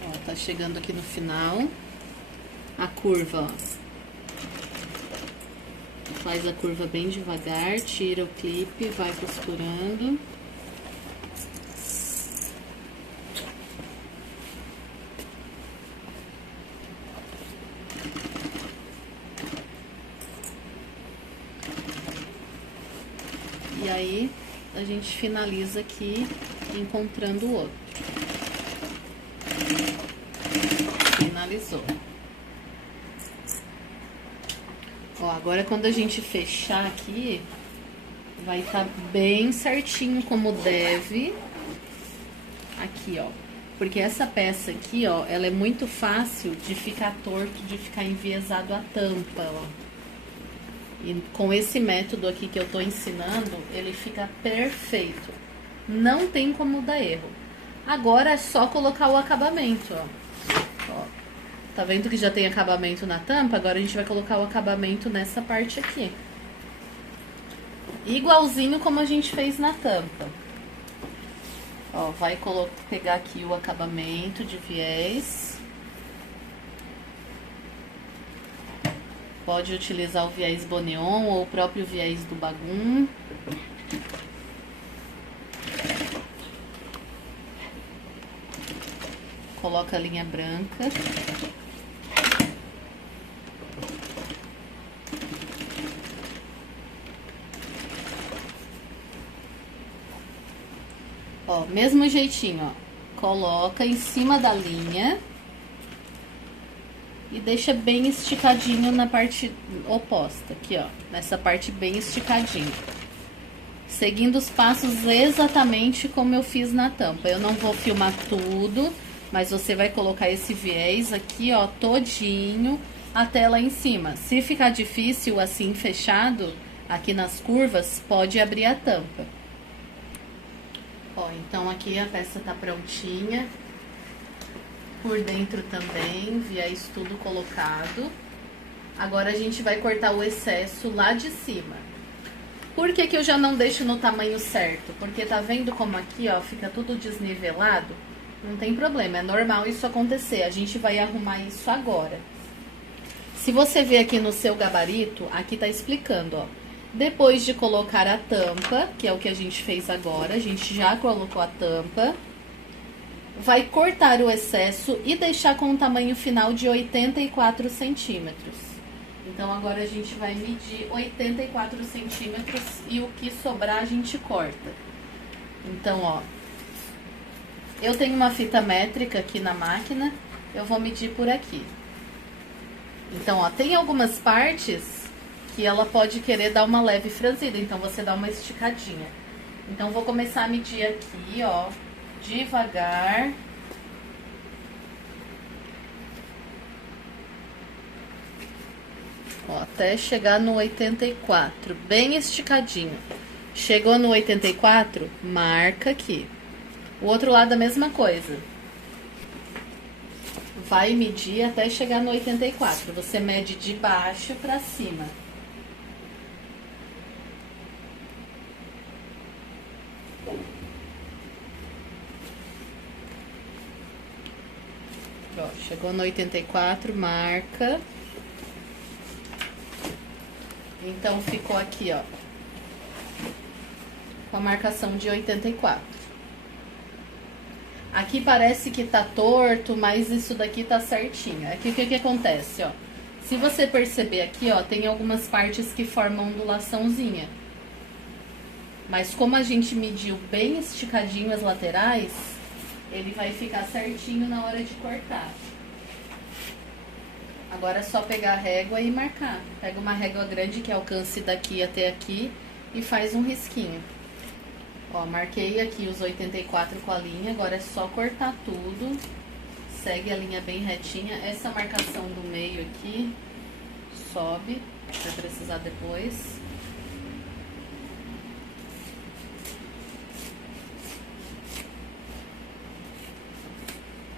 Ó, tá chegando aqui no final. A curva, ó. Faz a curva bem devagar, tira o clipe, vai costurando. E aí, a gente finaliza aqui, encontrando o outro. Finalizou. Ó, agora quando a gente fechar aqui, vai estar bem certinho como deve. Aqui, ó. Porque essa peça aqui, ó, ela é muito fácil de ficar torto, de ficar enviesado a tampa, ó. E com esse método aqui que eu tô ensinando, ele fica perfeito. Não tem como dar erro. Agora é só colocar o acabamento, ó. Ó. Tá vendo que já tem acabamento na tampa? Agora a gente vai colocar o acabamento nessa parte aqui. Igualzinho como a gente fez na tampa. Ó, vai pegar aqui o acabamento de viés. Pode utilizar o viés Boneon ou o próprio viés do Bagum. Coloca a linha branca. Ó, mesmo jeitinho, ó. Coloca em cima da linha. E deixa bem esticadinho na parte oposta, aqui, ó. Nessa parte bem esticadinho. Seguindo os passos exatamente como eu fiz na tampa. Eu não vou filmar tudo, mas você vai colocar esse viés aqui, ó, todinho até lá em cima. Se ficar difícil assim, fechado, aqui nas curvas, pode abrir a tampa. Ó, então aqui a peça tá prontinha. Por dentro também, viés tudo colocado. Agora a gente vai cortar o excesso lá de cima. Por que que eu já não deixo no tamanho certo? Porque tá vendo como aqui, ó, fica tudo desnivelado? Não tem problema, é normal isso acontecer. A gente vai arrumar isso agora. Se você ver aqui no seu gabarito, aqui tá explicando, ó. Depois de colocar a tampa, que é o que a gente fez agora, a gente já colocou a tampa, vai cortar o excesso e deixar com um tamanho final de 84 centímetros. Então, agora a gente vai medir 84 centímetros e o que sobrar a gente corta. Então, ó, eu tenho uma fita métrica aqui na máquina, eu vou medir por aqui. Então, ó, tem algumas partes que ela pode querer dar uma leve franzida, então você dá uma esticadinha. Então, vou começar a medir aqui, ó, devagar. Ó, até chegar no 84, bem esticadinho. Chegou no 84, marca aqui. O outro lado a mesma coisa. Vai medir até chegar no 84. Você mede de baixo pra cima. Ó, chegou no 84, marca. Então, ficou aqui, ó, com a marcação de 84. Aqui parece que tá torto, mas isso daqui tá certinho. Aqui o que que acontece, ó? Se você perceber aqui, ó, tem algumas partes que formam ondulaçãozinha. Mas como a gente mediu bem esticadinho as laterais, ele vai ficar certinho na hora de cortar. Agora é só pegar a régua e marcar. Pega uma régua grande que alcance daqui até aqui e faz um risquinho. Ó, marquei aqui os 84 com a linha, agora é só cortar tudo. Segue a linha bem retinha. Essa marcação do meio aqui sobe, vai precisar depois.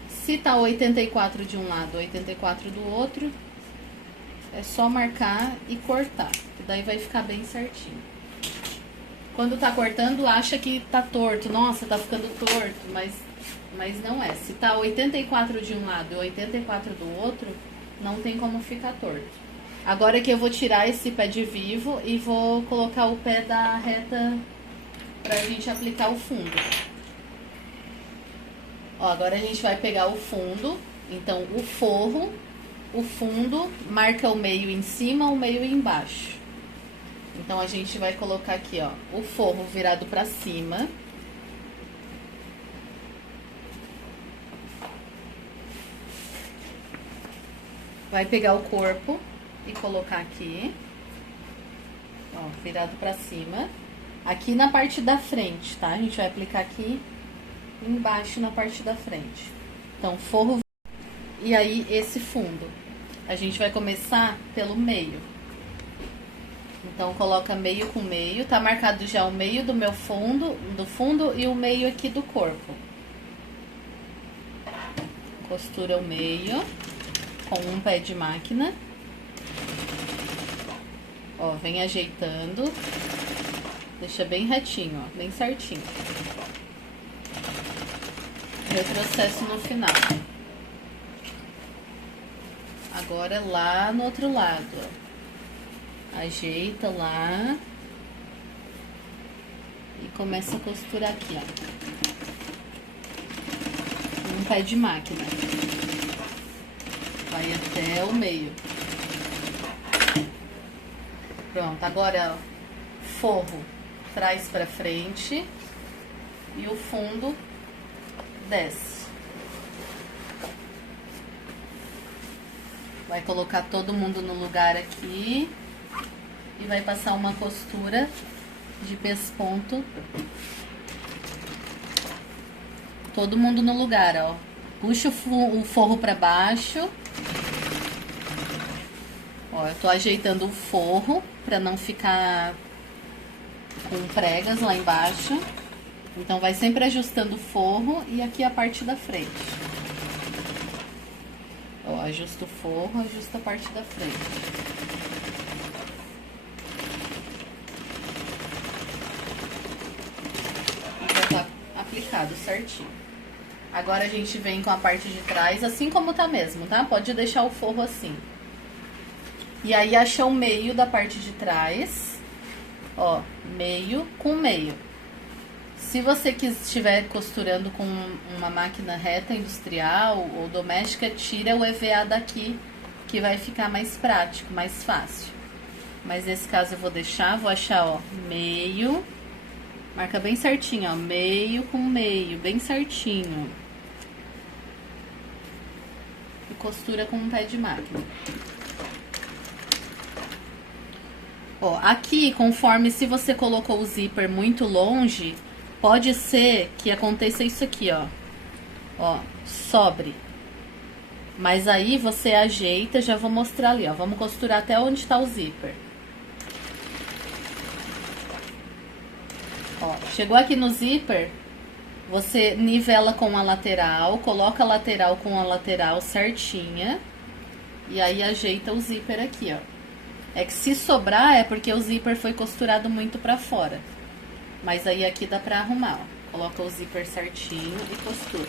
Se tá 84 de um lado, 84 do outro, é só marcar e cortar, que daí vai ficar bem certinho. Quando tá cortando, acha que tá torto. Nossa, tá ficando torto, mas não é. Se tá 84 de um lado e 84 do outro, não tem como ficar torto. Agora que eu vou tirar esse pé de vivo e vou colocar o pé da reta pra gente aplicar o fundo. Ó, agora a gente vai pegar o fundo, então o forro, o fundo, marca o meio em cima, o meio embaixo. Então, a gente vai colocar aqui, ó, o forro virado pra cima. Vai pegar o corpo e colocar aqui, ó, virado pra cima. Aqui na parte da frente, tá? A gente vai aplicar aqui embaixo na parte da frente. Então, forro e aí esse fundo. A gente vai começar pelo meio. Então, coloca meio com meio. Tá marcado já o meio do meu fundo, e o meio aqui do corpo. Costura o meio com um pé de máquina. Ó, vem ajeitando. Deixa bem retinho, ó, bem certinho. Retrocesso no final. Agora lá no outro lado, ó. Ajeita lá e começa a costurar aqui, ó, um pé de máquina, vai até o meio. Pronto, agora, ó, forro traz pra frente e o fundo desce. Vai colocar todo mundo no lugar aqui. E vai passar uma costura de pesponto. Todo mundo no lugar, ó. Puxa o forro pra baixo. Ó, eu tô ajeitando o forro pra não ficar com pregas lá embaixo. Então, vai sempre ajustando o forro e aqui a parte da frente. Ó, ajusta o forro, ajusta a parte da frente. Já tá aplicado certinho. Agora a gente vem com a parte de trás, assim como tá mesmo, tá? Pode deixar o forro assim. E aí acha o meio da parte de trás, ó, meio com meio. Se você estiver costurando com uma máquina reta industrial ou doméstica, tira o EVA daqui, que vai ficar mais prático, mais fácil. Mas nesse caso eu vou deixar, vou achar, ó, meio, marca bem certinho, ó, meio com meio, bem certinho. E costura com um pé de máquina. Ó, aqui, conforme se você colocou o zíper muito longe, pode ser que aconteça isso aqui, ó. Ó, sobre. Mas aí você ajeita, já vou mostrar ali, ó. Vamos costurar até onde tá o zíper. Ó, chegou aqui no zíper, você nivela com a lateral, coloca a lateral com a lateral certinha. E aí ajeita o zíper aqui, ó. É que se sobrar é porque o zíper foi costurado muito pra fora. Mas aí aqui dá pra arrumar, ó. Coloca o zíper certinho e costura.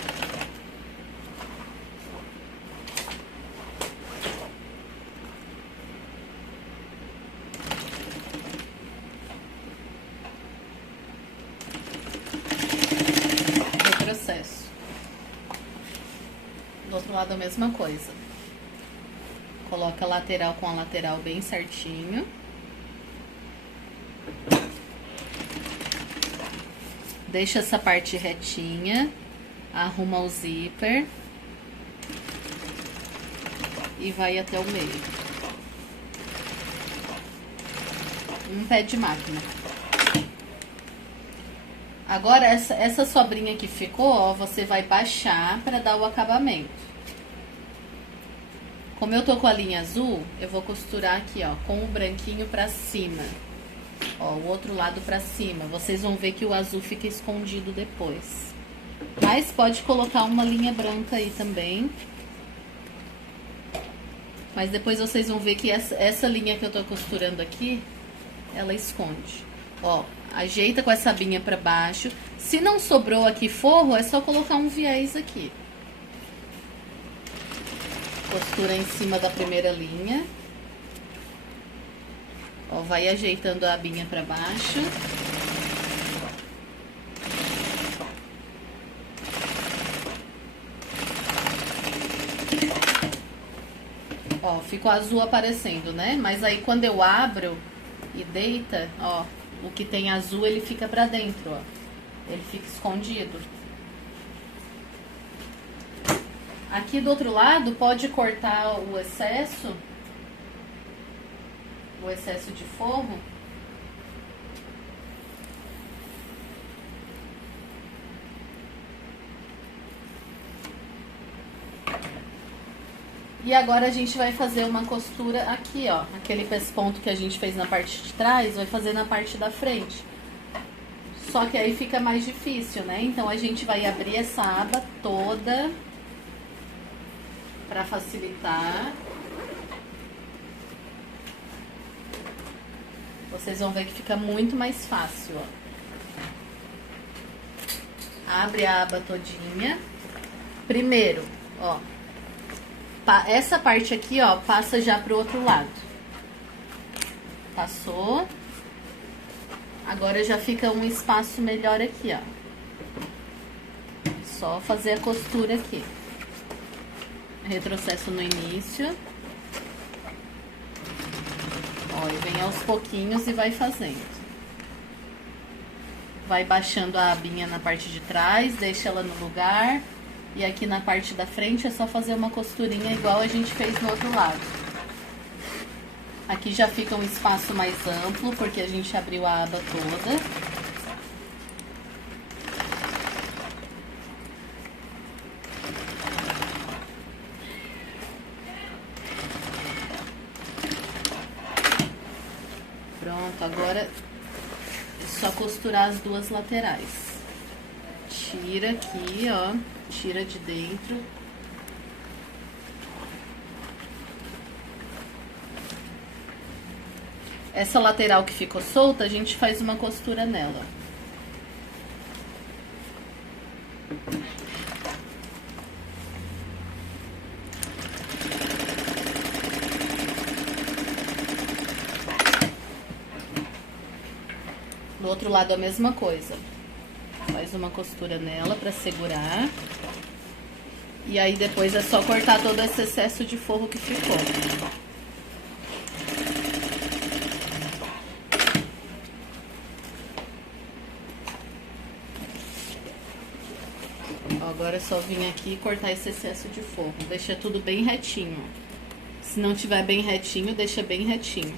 Retrocesso. Do outro lado a mesma coisa. Coloca a lateral com a lateral bem certinho. Deixa essa parte retinha. Arruma o zíper. E vai até o meio. Um pé de máquina. Agora, essa sobrinha que ficou, ó, você vai baixar para dar o acabamento. Como eu tô com a linha azul, eu vou costurar aqui, ó, com o branquinho pra cima. Ó, o outro lado pra cima. Vocês vão ver que o azul fica escondido depois. Mas pode colocar uma linha branca aí também. Mas depois vocês vão ver que essa linha que eu tô costurando aqui, ela esconde. Ó, ajeita com essa abinha pra baixo. Se não sobrou aqui forro, é só colocar um viés aqui. Costura em cima da primeira linha. Ó, vai ajeitando a abinha pra baixo. Ó, fica o azul aparecendo, né? Mas aí quando eu abro e deita, ó, o que tem azul ele fica pra dentro, ó. Ele fica escondido. Aqui do outro lado, pode cortar o excesso de forro. E agora a gente vai fazer uma costura aqui, ó. Aquele pesponto que a gente fez na parte de trás, vai fazer na parte da frente. Só que aí fica mais difícil, né? Então a gente vai abrir essa aba toda para facilitar. Vocês vão ver que fica muito mais fácil, ó. Abre a aba todinha. Primeiro, ó, essa parte aqui, ó, passa já pro outro lado. Passou. Agora já fica um espaço melhor aqui, ó. Só fazer a costura aqui. Retrocesso no início. Ó, e vem aos pouquinhos e vai fazendo. Vai baixando a abinha na parte de trás, deixa ela no lugar. E aqui na parte da frente é só fazer uma costurinha igual a gente fez no outro lado. Aqui já fica um espaço mais amplo, porque a gente abriu a aba toda. Pronto, agora é só costurar as duas laterais. Tira aqui, ó, tira de dentro. Essa lateral que ficou solta, a gente faz uma costura nela. Do outro lado a mesma coisa. Faz uma costura nela pra segurar. E aí depois é só cortar todo esse excesso de forro que ficou. Ó, agora é só vir aqui e cortar esse excesso de forro. Deixa tudo bem retinho. Se não tiver bem retinho, deixa bem retinho.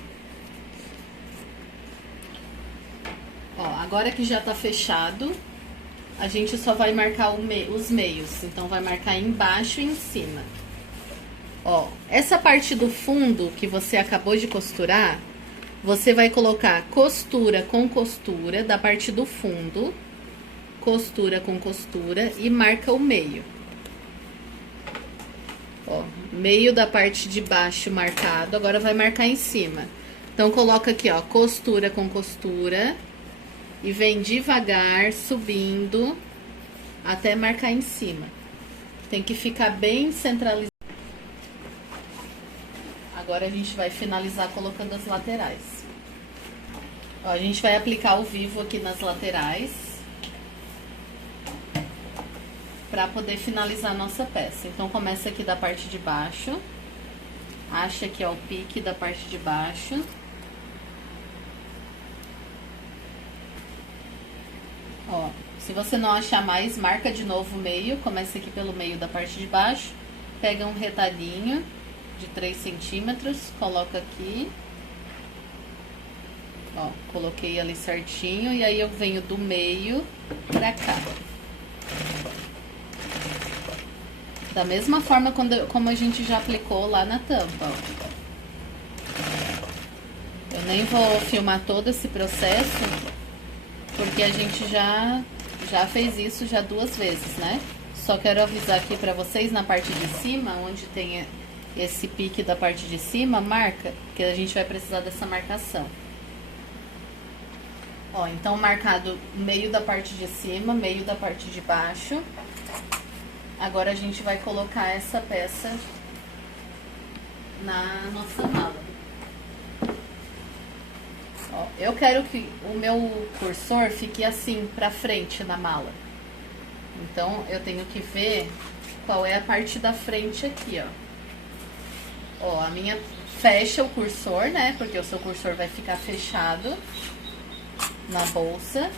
Ó, agora que já tá fechado, a gente só vai marcar os meios. Então, vai marcar embaixo e em cima. Ó, essa parte do fundo que você acabou de costurar, você vai colocar costura com costura da parte do fundo, costura com costura e marca o meio. Ó, meio da parte de baixo marcado, agora vai marcar em cima. Então, coloca aqui, ó, costura com costura e vem devagar subindo até marcar em cima. Tem que ficar bem centralizado. Agora a gente vai finalizar colocando as laterais. Ó, a gente vai aplicar o vivo aqui nas laterais para poder finalizar a nossa peça. Então, começa aqui da parte de baixo, acha aqui, ó, o pique da parte de baixo. Ó, se você não achar mais, marca de novo o meio, começa aqui pelo meio da parte de baixo, pega um retalhinho de 3 centímetros, coloca aqui. Ó, coloquei ali certinho, e aí eu venho do meio pra cá. Da mesma forma como a gente já aplicou lá na tampa, ó. Eu nem vou filmar todo esse processo, porque a gente já fez isso já 2 vezes, né? Só quero avisar aqui pra vocês, na parte de cima, onde tem esse pique da parte de cima, marca, que a gente vai precisar dessa marcação. Ó, então marcado meio da parte de cima, meio da parte de baixo. Agora a gente vai colocar essa peça na nossa mala. Ó, eu quero que o meu cursor fique assim, pra frente na mala. Então, eu tenho que ver qual é a parte da frente aqui, ó. Ó, a minha fecha o cursor, né? Porque o seu cursor vai ficar fechado na bolsa.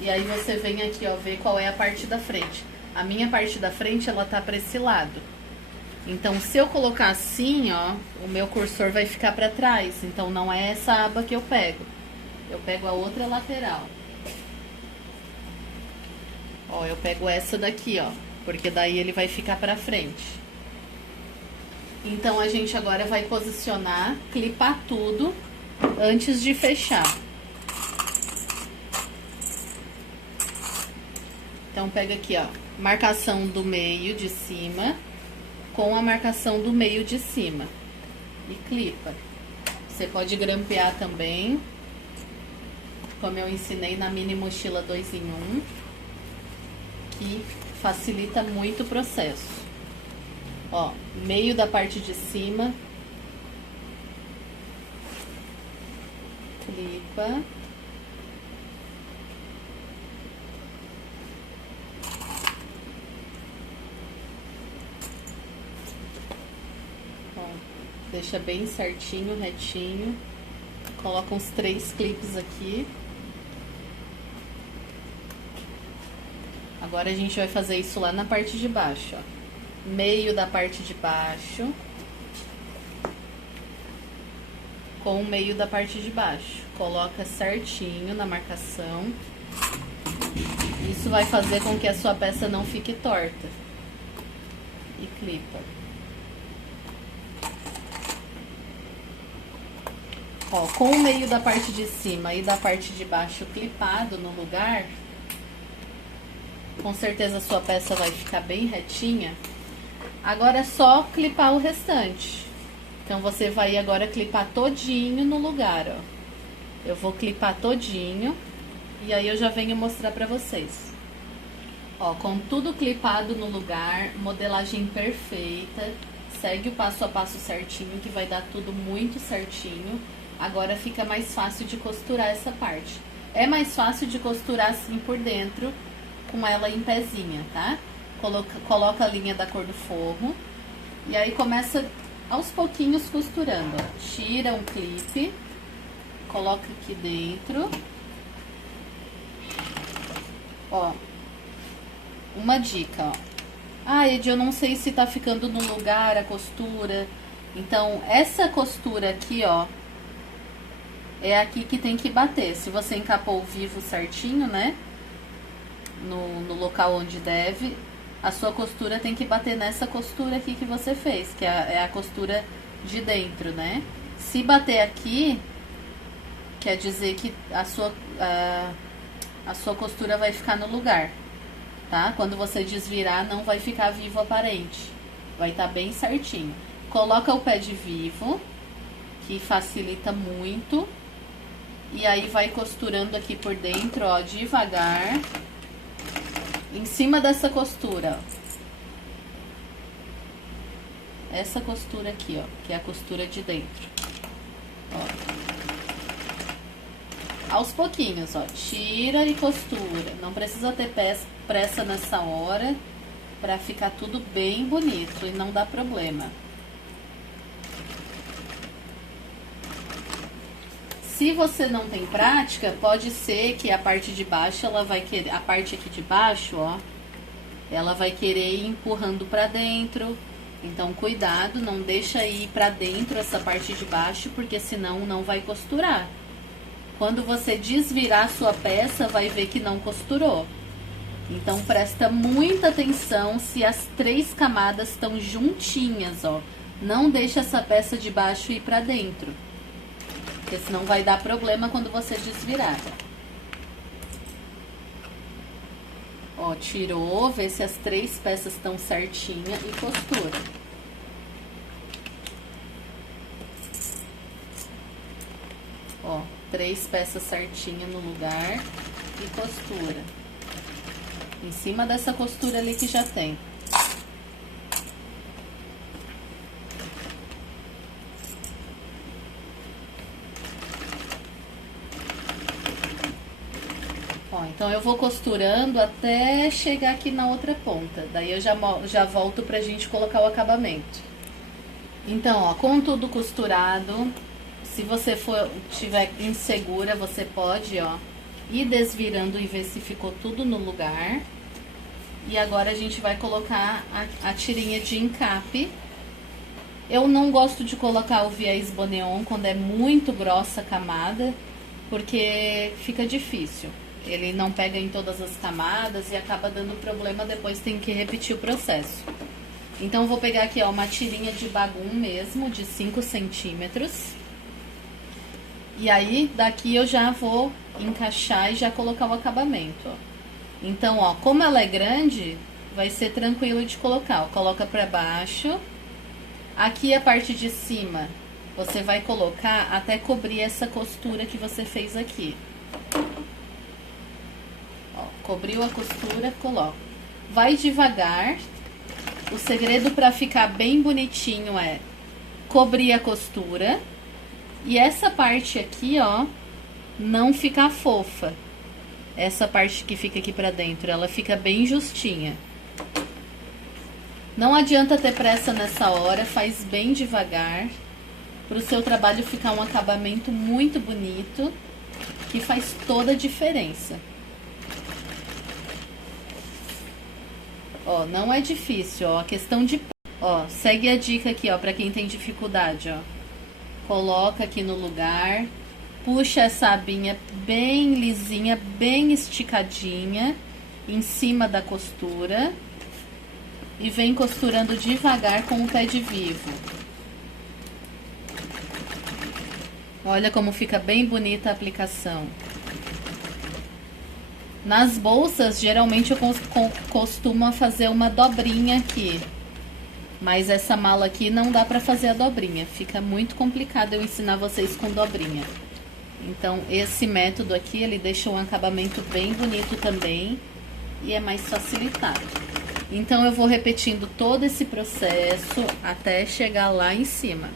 E aí, você vem aqui, ó, ver qual é a parte da frente. A minha parte da frente, ela tá pra esse lado. Então, se eu colocar assim, ó, o meu cursor vai ficar pra trás. Então, não é essa aba que eu pego. Eu pego a outra lateral. Ó, eu pego essa daqui, ó, porque daí ele vai ficar pra frente. Então, a gente agora vai posicionar, clipar tudo antes de fechar. Então, pega aqui, ó, marcação do meio de cima com a marcação do meio de cima e clipa. Você pode grampear também, como eu ensinei na mini mochila 2 em 1, que facilita muito o processo. Ó, meio da parte de cima, clipa. Deixa bem certinho, retinho. Coloca uns 3 clipes aqui. Agora a gente vai fazer isso lá na parte de baixo, ó. Meio da parte de baixo com o meio da parte de baixo. Coloca certinho na marcação. Isso vai fazer com que a sua peça não fique torta. E clipa. Ó, com o meio da parte de cima e da parte de baixo clipado no lugar, com certeza a sua peça vai ficar bem retinha. Agora é só clipar o restante. Então, você vai agora clipar todinho no lugar, ó. Eu vou clipar todinho e aí eu já venho mostrar pra vocês. Ó, com tudo clipado no lugar, modelagem perfeita. Segue o passo a passo certinho, que vai dar tudo muito certinho. Agora fica mais fácil de costurar essa parte. É mais fácil de costurar assim por dentro, com ela em pezinha, tá? Coloca a linha da cor do forro. E aí começa aos pouquinhos costurando, ó. Tira um clipe, coloca aqui dentro. Ó, uma dica, ó. Ah, Ed, eu não sei se tá ficando no lugar a costura. Então, essa costura aqui, ó, é aqui que tem que bater. Se você encapou o vivo certinho, né, no local onde deve, a sua costura tem que bater nessa costura aqui que você fez, que é a costura de dentro, né? Se bater aqui, quer dizer que a sua costura vai ficar no lugar, tá? Quando você desvirar, não vai ficar vivo aparente. Vai estar bem certinho. Coloca o pé de vivo, que facilita muito. E aí vai costurando aqui por dentro, ó, devagar. Em cima dessa costura, ó. Essa costura aqui, ó, que é a costura de dentro. Ó. Aos pouquinhos, ó, tira e costura. Não precisa ter pressa nessa hora, pra ficar tudo bem bonito e não dar problema. Se você não tem prática, pode ser que a parte de baixo, ela vai querer, a parte aqui de baixo, ó, ela vai querer ir empurrando pra dentro. Então, cuidado, não deixa ir pra dentro essa parte de baixo, porque senão não vai costurar. Quando você desvirar a sua peça, vai ver que não costurou. Então, presta muita atenção se as 3 camadas estão juntinhas, ó. Não deixa essa peça de baixo ir pra dentro, porque senão vai dar problema quando você desvirar. Ó, tirou, vê se as 3 peças estão certinhas e costura. Ó, 3 peças certinhas no lugar e costura. Em cima dessa costura ali que já tem. Ó, então eu vou costurando até chegar aqui na outra ponta. Daí eu já volto pra gente colocar o acabamento. Então, ó, com tudo costurado, se você tiver insegura, você pode, ó, ir desvirando e ver se ficou tudo no lugar. E agora a gente vai colocar a tirinha de encape. Eu não gosto de colocar o viés boneon quando é muito grossa a camada, porque fica difícil. Ele não pega em todas as camadas e acaba dando problema, depois tem que repetir o processo. Então, eu vou pegar aqui, ó, uma tirinha de bagum mesmo, de 5 centímetros. E aí, daqui eu já vou encaixar e já colocar o acabamento, ó. Então, ó, como ela é grande, vai ser tranquilo de colocar, ó. Coloca pra baixo. Aqui a parte de cima, você vai colocar até cobrir essa costura que você fez aqui. Ó, cobriu a costura, coloca. Vai devagar. O segredo pra ficar bem bonitinho é cobrir a costura. E essa parte aqui, ó, não ficar fofa. Essa parte que fica aqui pra dentro, ela fica bem justinha. Não adianta ter pressa nessa hora, faz bem devagar, pro seu trabalho ficar um acabamento muito bonito, que faz toda a diferença. Ó, não é difícil, ó, a questão de... Ó, segue a dica aqui, ó, pra quem tem dificuldade, ó. Coloca aqui no lugar, puxa essa abinha bem lisinha, bem esticadinha, em cima da costura. E vem costurando devagar com o pé de vivo. Olha como fica bem bonita a aplicação. Nas bolsas, geralmente eu costumo fazer uma dobrinha aqui. Mas essa mala aqui não dá pra fazer a dobrinha. Fica muito complicado eu ensinar vocês com dobrinha. Então, esse método aqui, ele deixa um acabamento bem bonito também. E é mais facilitado. Então, eu vou repetindo todo esse processo até chegar lá em cima.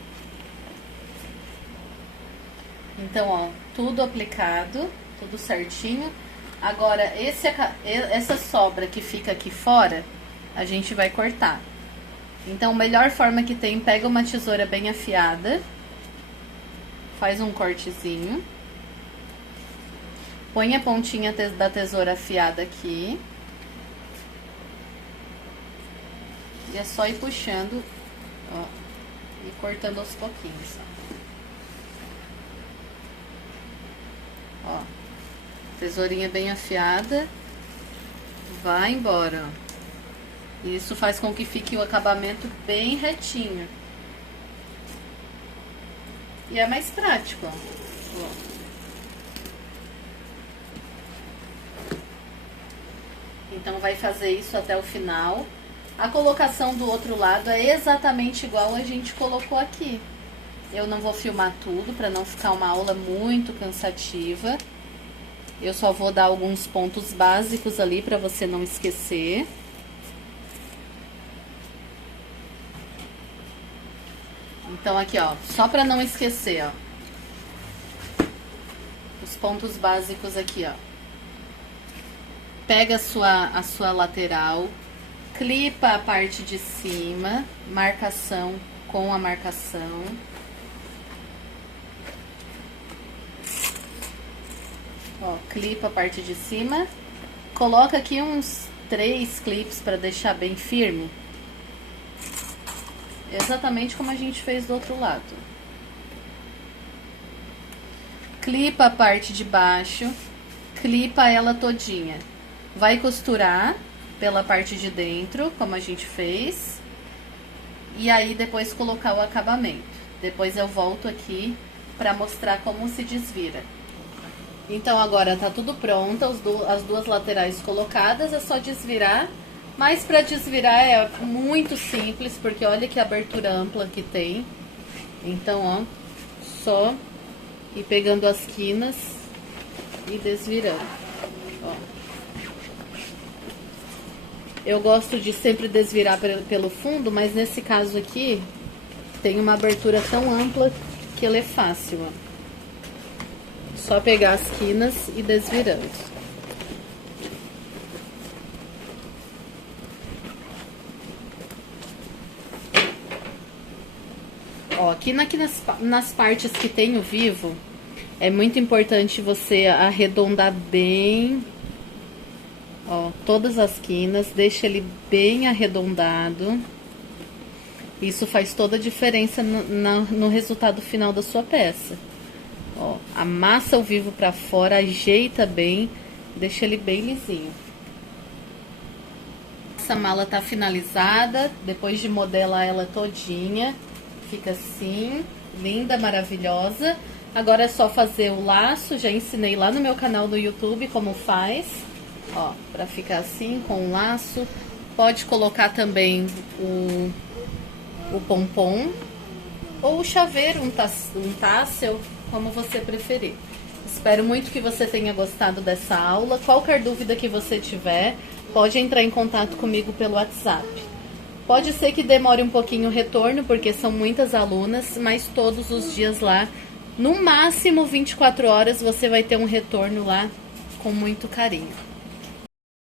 Então, ó, tudo aplicado, tudo certinho. Agora, essa sobra que fica aqui fora, a gente vai cortar. Então, a melhor forma que tem, pega uma tesoura bem afiada, faz um cortezinho, põe a pontinha da tesoura afiada aqui, e é só ir puxando, ó, e cortando aos pouquinhos, ó. Tesourinha bem afiada, vai embora, ó. Isso faz com que fique o acabamento bem retinho. E é mais prático, ó. Então, vai fazer isso até o final. A colocação do outro lado é exatamente igual a gente colocou aqui. Eu não vou filmar tudo para não ficar uma aula muito cansativa. Eu só vou dar alguns pontos básicos ali para você não esquecer. Então, aqui, ó, só para não esquecer, ó, os pontos básicos aqui, ó. Pega a sua lateral, clipa a parte de cima, marcação com a marcação. Ó, clipa a parte de cima, coloca aqui uns 3 clipes para deixar bem firme. Exatamente como a gente fez do outro lado. Clipa a parte de baixo, clipa ela todinha. Vai costurar pela parte de dentro, como a gente fez. E aí depois colocar o acabamento. Depois eu volto aqui para mostrar como se desvira. Então agora tá tudo pronto, as duas laterais colocadas, é só desvirar. Mas para desvirar é muito simples, porque olha que abertura ampla que tem. Então, ó, só ir pegando as quinas e desvirando, ó. Eu gosto de sempre desvirar pelo fundo, mas nesse caso aqui tem uma abertura tão ampla que ela é fácil, ó. Só pegar as quinas e desvirando. Ó, aqui nas partes que tem o vivo, é muito importante você arredondar bem, ó, todas as quinas, deixa ele bem arredondado. Isso faz toda a diferença no resultado final da sua peça. Ó, amassa o vivo pra fora, ajeita bem, deixa ele bem lisinho. Essa mala tá finalizada, depois de modelar ela todinha. Fica assim, linda, maravilhosa. Agora é só fazer o laço, já ensinei lá no meu canal do YouTube como faz. Ó, pra ficar assim, com o laço. Pode colocar também o pompom ou o chaveiro, um tassel, como você preferir. Espero muito que você tenha gostado dessa aula. Qualquer dúvida que você tiver, pode entrar em contato comigo pelo WhatsApp. Pode ser que demore um pouquinho o retorno, porque são muitas alunas, mas todos os dias lá, no máximo 24 horas, você vai ter um retorno lá com muito carinho.